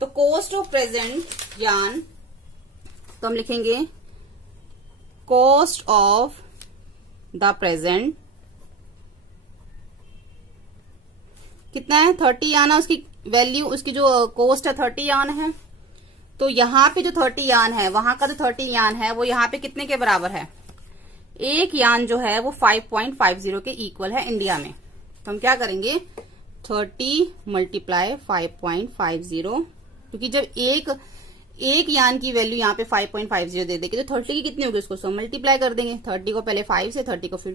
तो कॉस्ट ऑफ प्रेजेंट यान, तो हम लिखेंगे कॉस्ट ऑफ द प्रेजेंट कितना है? 30 यान है उसकी वैल्यू, उसकी जो कॉस्ट है 30 यान है। तो यहाँ पे जो 30 यान है, वहां का जो 30 यान है वो यहाँ पे कितने के बराबर है? एक यान जो है वो 5.50 के इक्वल है इंडिया में। तो हम क्या करेंगे, 30 मल्टीप्लाई 5.50, क्योंकि जब एक यान की वैल्यू यहाँ पे 5.50 दे देगी तो 30 की कितनी होगी उसको सो मल्टीप्लाई कर देंगे। 30 को पहले 5 से, 30 को फिर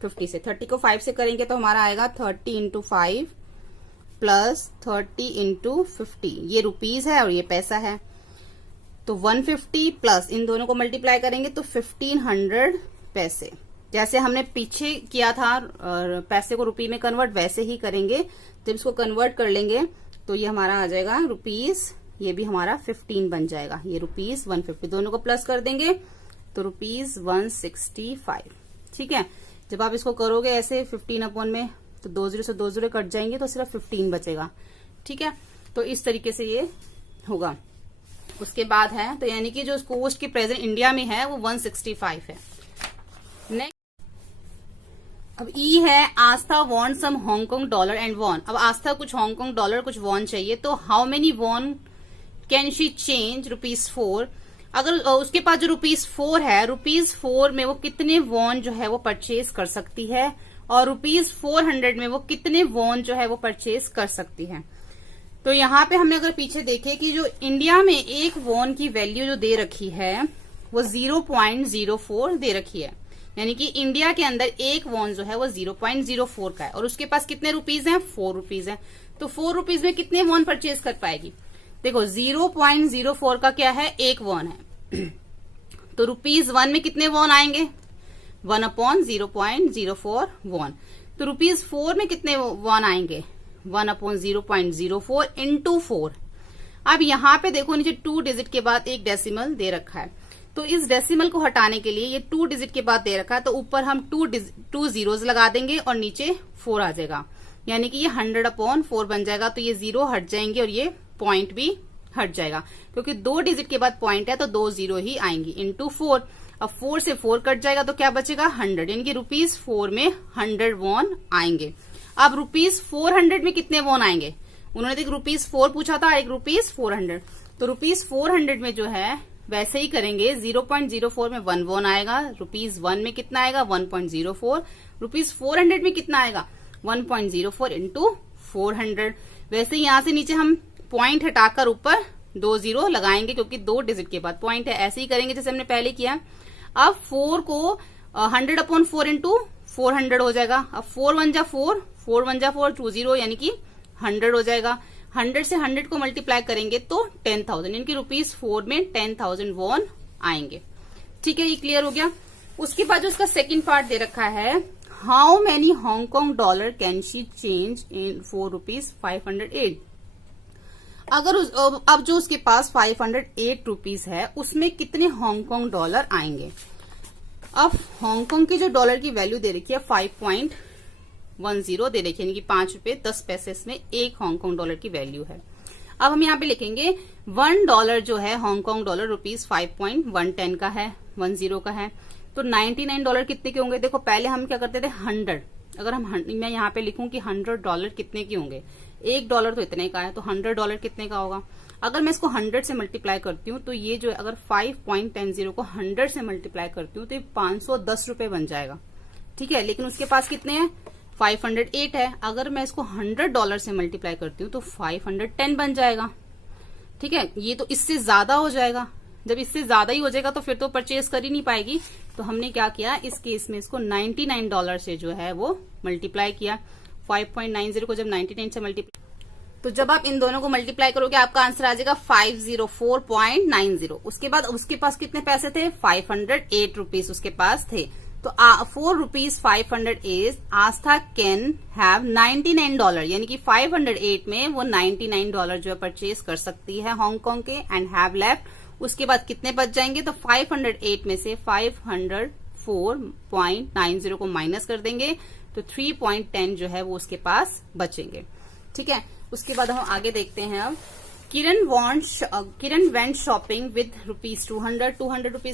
50 से। 30 को 5 से करेंगे तो हमारा आएगा 30 इंटू 5 प्लस 30 इंटू 50। ये रुपीज है और ये पैसा है, तो 150 प्लस इन दोनों को मल्टीप्लाई करेंगे तो 1500 पैसे। जैसे हमने पीछे किया था पैसे को रुपी में कन्वर्ट, वैसे ही करेंगे। जब इसको कन्वर्ट कर लेंगे तो ये हमारा आ जाएगा रुपीज, ये भी हमारा 15 बन जाएगा। ये रुपीज 150, दोनों को प्लस कर देंगे तो रुपीज 165। ठीक है, जब आप इसको करोगे ऐसे 15 अपॉन में तो 2 0 से 2 0 कट जाएंगे तो सिर्फ 15 बचेगा। ठीक है, तो इस तरीके से ये होगा। उसके बाद है, तो यानी कि जो कॉस्ट की प्रेजेंट इंडिया में है वो 165 है। नेक्स्ट अब ई है, Aastha want some Hong Kong dollar and won. अब आस्था कुछ हांगकांग डॉलर कुछ वॉन चाहिए, तो how many won can she change? ₹4। अगर उसके पास जो ₹4 है, ₹4 में वो कितने वॉन जो है वो परचेज कर सकती है, और ₹400 में वो कितने वॉन जो है वो परचेज कर सकती है। तो यहाँ पे हमने अगर पीछे देखे कि जो इंडिया में एक वॉन की वैल्यू जो दे रखी है वो 0.04 दे रखी है, यानी कि इंडिया के अंदर एक वॉन जो है वो 0.04 का है और उसके पास कितने रुपीज हैं, 4 रुपीज है। तो 4 रुपीज में कितने वॉन परचेज कर पाएगी? देखो 0.04 का क्या है, एक वॉन है। तो ₹1 में कितने वॉन आएंगे, 1/0.04 वॉन। तो ₹4 में कितने वॉन आएंगे, 1/0.04 इंटू 4। अब यहाँ पे देखो नीचे 2 डिजिट के बाद एक डेसिमल दे रखा है, तो इस डेसिमल को हटाने के लिए ये 2 डिजिट के बाद दे रखा है, तो ऊपर हम 2 जीरोस लगा देंगे और नीचे 4 आ जाएगा, यानी कि ये 100/4 बन जाएगा। तो ये 0 हट जाएंगे और ये पॉइंट भी हट जाएगा, क्योंकि 2 डिजिट के बाद पॉइंट है तो 2 जीरो ही आएंगी इंटू 4। अब 4 से 4 कट जाएगा तो क्या बचेगा, 100, यानी कि ₹4 में 100 वॉन आएंगे। अब ₹400 में कितने वॉन आएंगे, उन्होंने एक ₹4 पूछा था, एक ₹400। तो ₹400 में जो है वैसे ही करेंगे, 0.04 में 1 वॉन आएगा, ₹1 में कितना आएगा, 1.04। ₹400 में कितना आएगा, 1.04 इंटू 400। वैसे ही यहां से नीचे हम पॉइंट हटाकर ऊपर 2 जीरो लगाएंगे, क्योंकि 2 डिजिट के बाद पॉइंट है। ऐसे ही करेंगे जैसे हमने पहले किया। अब 4 को 100/4 इंटू 400 हो जाएगा। अब 4 1 जा 4, 4 1 जा 4, 2 जीरो, यानी कि 100 हो जाएगा। 100 से 100 को मल्टीप्लाई करेंगे तो 10,000, यानी कि ₹4 में 10,000 वॉन आएंगे। ठीक है, ये क्लियर हो गया। उसके बाद जो उसका सेकंड पार्ट दे रखा है, how many Hong Kong dollar can she change in ₹508। अगर अब जो उसके पास 508 रुपीज है उसमें कितने हांगकांग डॉलर आएंगे। अब हांगकांग की जो डॉलर की वैल्यू दे रखी है 5.10 दे रखी है, यानी कि ₹5.10 इसमें एक हांगकांग डॉलर की वैल्यू है। अब हम यहाँ पे लिखेंगे $1 जो है हांगकांग डॉलर ₹5.110 का है, 10 का है। तो $99 कितने के होंगे। देखो पहले हम क्या करते थे, 100। अगर मैं यहाँ पे लिखूं कि $100 कितने के होंगे, $1 तो इतने का है, तो $100 कितने का होगा। अगर मैं इसको 100 से मल्टीप्लाई करती हूँ तो ये जो है, अगर 5.10 को 100 से मल्टीप्लाई करती हूँ तो ये 510 रुपए बन जाएगा। ठीक है, लेकिन उसके पास कितने हैं, 508 है। अगर मैं इसको $100 से मल्टीप्लाई करती हूँ तो 510 बन जाएगा। ठीक है, ये तो इससे ज्यादा हो जाएगा। जब इससे ज्यादा ही हो जाएगा तो फिर तो परचेज कर ही नहीं पाएगी। तो हमने क्या किया, इस केस में इसको $99 से जो है वो मल्टीप्लाई किया। 5.90 को जब 99 से मल्टीप्लाई, तो जब आप इन दोनों को मल्टीप्लाई करोगे आपका आंसर आ जाएगा 504.90। उसके बाद उसके पास कितने पैसे थे, 508 रुपीज उसके पास थे। तो ₹4,508 आस्था कैन हैव $99, यानी कि 508 में वो $99 जो है परचेज कर सकती है हांगकांग के, एंड हैव लेफ्ट। उसके बाद कितने बच जाएंगे, तो 508 में से 504.90 को माइनस कर देंगे तो 3.10 जो है वो उसके पास बचेंगे। ठीक है, उसके बाद हम आगे देखते हैं। अब किरण वेंट शॉपिंग विद ₹200 रुपीज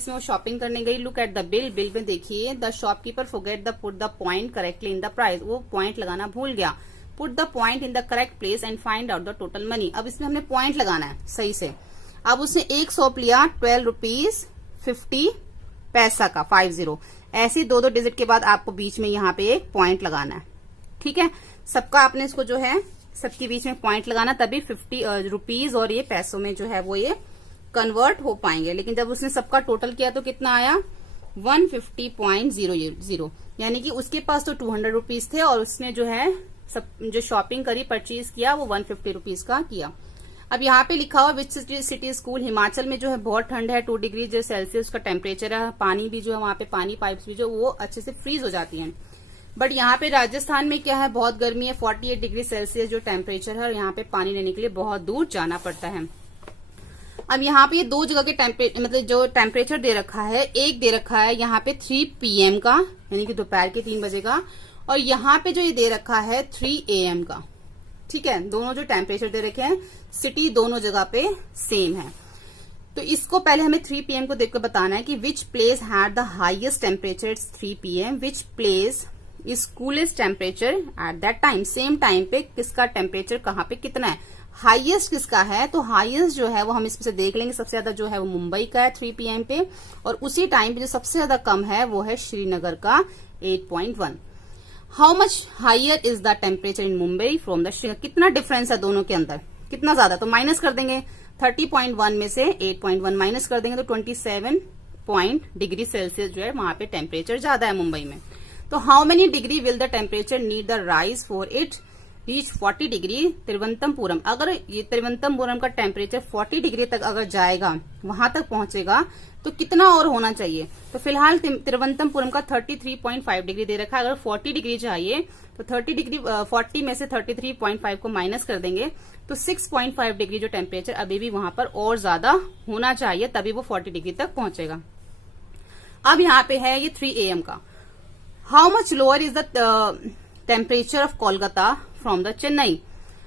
में वो शॉपिंग करने गई। लुक एट द बिल में देखिए, the shopkeeper forget the put the point correctly in the price. वो पॉइंट लगाना भूल गया। Put the point in the correct place and find out the total money. अब इसमें हमने पॉइंट लगाना है सही से। अब उसने एक सॉप लिया, ₹12.50 का 50। ऐसे 2 डिजिट के बाद आपको बीच में यहाँ पे एक पॉइंट लगाना है। ठीक है, सबका आपने इसको जो है सबके बीच में पॉइंट लगाना, तभी 50 रुपीज और ये पैसों में जो है वो ये कन्वर्ट हो पाएंगे। लेकिन जब उसने सबका टोटल किया तो कितना आया, 150.00, यानी कि उसके पास तो 200 रुपीज थे और उसने जो है सब जो शॉपिंग करी, परचेज किया, वो 150 रुपीज का किया। अब यहाँ पे लिखा हुआ विच सिटी स्कूल। हिमाचल में जो है बहुत ठंड है, 2 डिग्री जो सेल्सियस का टेम्परेचर है। पानी भी जो है वहां पे पानी पाइप्स भी जो वो अच्छे से फ्रीज हो जाती हैं। बट यहाँ पे राजस्थान में क्या है, बहुत गर्मी है, 48 डिग्री सेल्सियस जो टेम्परेचर है, और यहाँ पे पानी लेने के लिए बहुत दूर जाना पड़ता है। अब यहाँ पे 2 जगह के मतलब जो टेम्परेचर दे रखा है, एक दे रखा है यहाँ पे 3 PM का, यानी कि दोपहर के 3 बजे का, और यहाँ पे जो ये दे रखा है 3 AM का। ठीक है, दोनों जो टेम्परेचर दे रखे हैं सिटी दोनों जगह पे सेम है। तो इसको पहले हमें 3 PM को देखकर बताना है कि which place had the highest temperature 3 PM, which place is coolest temperature at that time. Same time पे किसका टेम्परेचर कहाँ पे कितना है, हाईएस्ट किसका है। तो हाईएस्ट जो है वो हम इसमें से देख लेंगे, सबसे ज्यादा जो है वो मुंबई का है 3 PM पे, और उसी टाइम पे जो सबसे ज्यादा कम है वो है श्रीनगर का 8.1। How much higher is the temperature in Mumbai from the Srinagar, कितना डिफरेंस है दोनों के अंदर। कितना ज्यादा, तो माइनस कर देंगे 30.1 में से 8.1 माइनस कर देंगे तो 27 डिग्री सेल्सियस जो है वहां पे टेम्परेचर ज्यादा है मुंबई में। तो how many degree will the temperature need the rise for it reach 40 degree Thiruvananthapuram. अगर ये तिरुवनंतपुरम का टेम्परेचर 40 डिग्री तक अगर जाएगा, वहां तक पहुंचेगा, तो कितना और होना चाहिए। तो फिलहाल तिरुवनंतपुरम का 33.5 डिग्री दे रखा है। अगर 40 डिग्री चाहिए तो 40 में से 33.5 को माइनस कर देंगे तो 6.5 डिग्री जो टेम्परेचर अभी भी वहां पर और ज्यादा होना चाहिए, तभी वो 40 डिग्री तक पहुंचेगा। अब यहाँ पे है ये 3 AM का। How much lower is the temperature of Kolkata from the Chennai.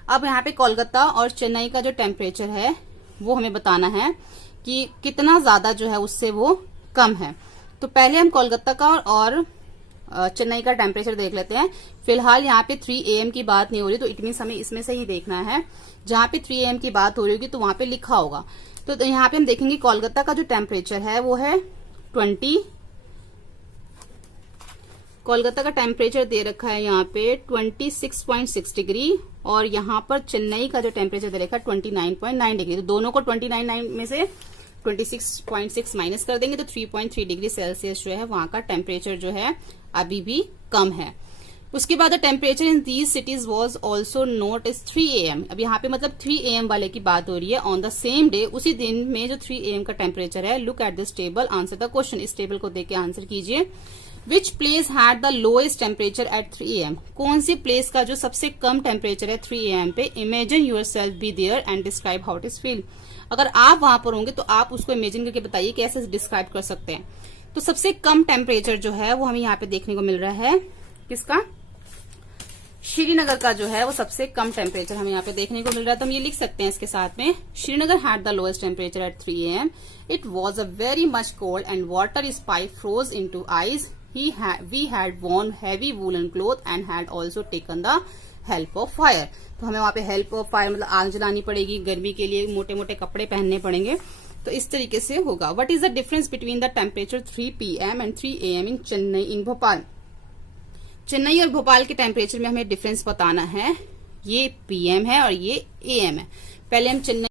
अब यहाँ पे कोलकाता और चेन्नई का जो टेम्परेचर है वो हमें बताना है कि कितना ज्यादा जो है उससे वो कम है। तो पहले हम कोलकाता का और चेन्नई का टेम्परेचर देख लेते हैं। फिलहाल यहाँ पे 3 AM की बात नहीं हो रही, तो इट मीन्स हमें इसमें से ही देखना है। जहां पे 3 AM की बात हो रही होगी तो वहां पे लिखा होगा। तो यहाँ पे हम देखेंगे कोलकाता का जो टेम्परेचर है वो है 20। कोलकाता का टेम्परेचर दे रखा है यहाँ पे 26.6 डिग्री और यहाँ पर चेन्नई का जो टेम्परेचर दे रखा है 29.9 डिग्री। तो दोनों को 29.9 में से 26.6 माइनस कर देंगे तो 3.3 डिग्री सेल्सियस जो है वहां का टेम्परेचर जो है अभी भी कम है। उसके बाद the temperature in these cities was also note is 3 AM। अब यहाँ पे मतलब 3 AM वाले की बात हो रही है। ऑन द सेम डे, उसी दिन में जो 3 AM का टेम्परेचर है। Look at this table, answer the question. इस टेबल को देख के आंसर कीजिए। Which place had the lowest temperature at 3 AM। कौन सी प्लेस का जो सबसे कम टेम्परेचर है 3 AM पे। Imagine yourself be there and describe how it is feel. अगर आप वहां पर होंगे तो आप उसको इमेजिन करके बताइए कैसे डिस्क्राइब कर सकते हैं। तो सबसे कम टेम्परेचर जो है वो हमें यहाँ पे देखने को मिल रहा है किसका, श्रीनगर का जो है वो सबसे कम टेम्परेचर हमें यहाँ पे देखने को मिल रहा है। तो हम ये लिख सकते हैं इसके साथ में, Srinagar had the lowest temperature at 3 AM। It was a very much cold and water spike froze into ice. We had worn heavy woolen cloth and had also taken the help of fire। तो हमें वहां पे help of fire मतलब आग जलानी पड़ेगी, गर्मी के लिए मोटे मोटे कपड़े पहनने पड़ेंगे। तो इस तरीके से होगा। What is the difference between the temperature 3 PM and 3 AM इन चेन्नई इन भोपाल। चेन्नई और भोपाल के टेम्परेचर में हमें डिफरेंस बताना है। ये PM है और ये AM है। पहले हम चेन्नई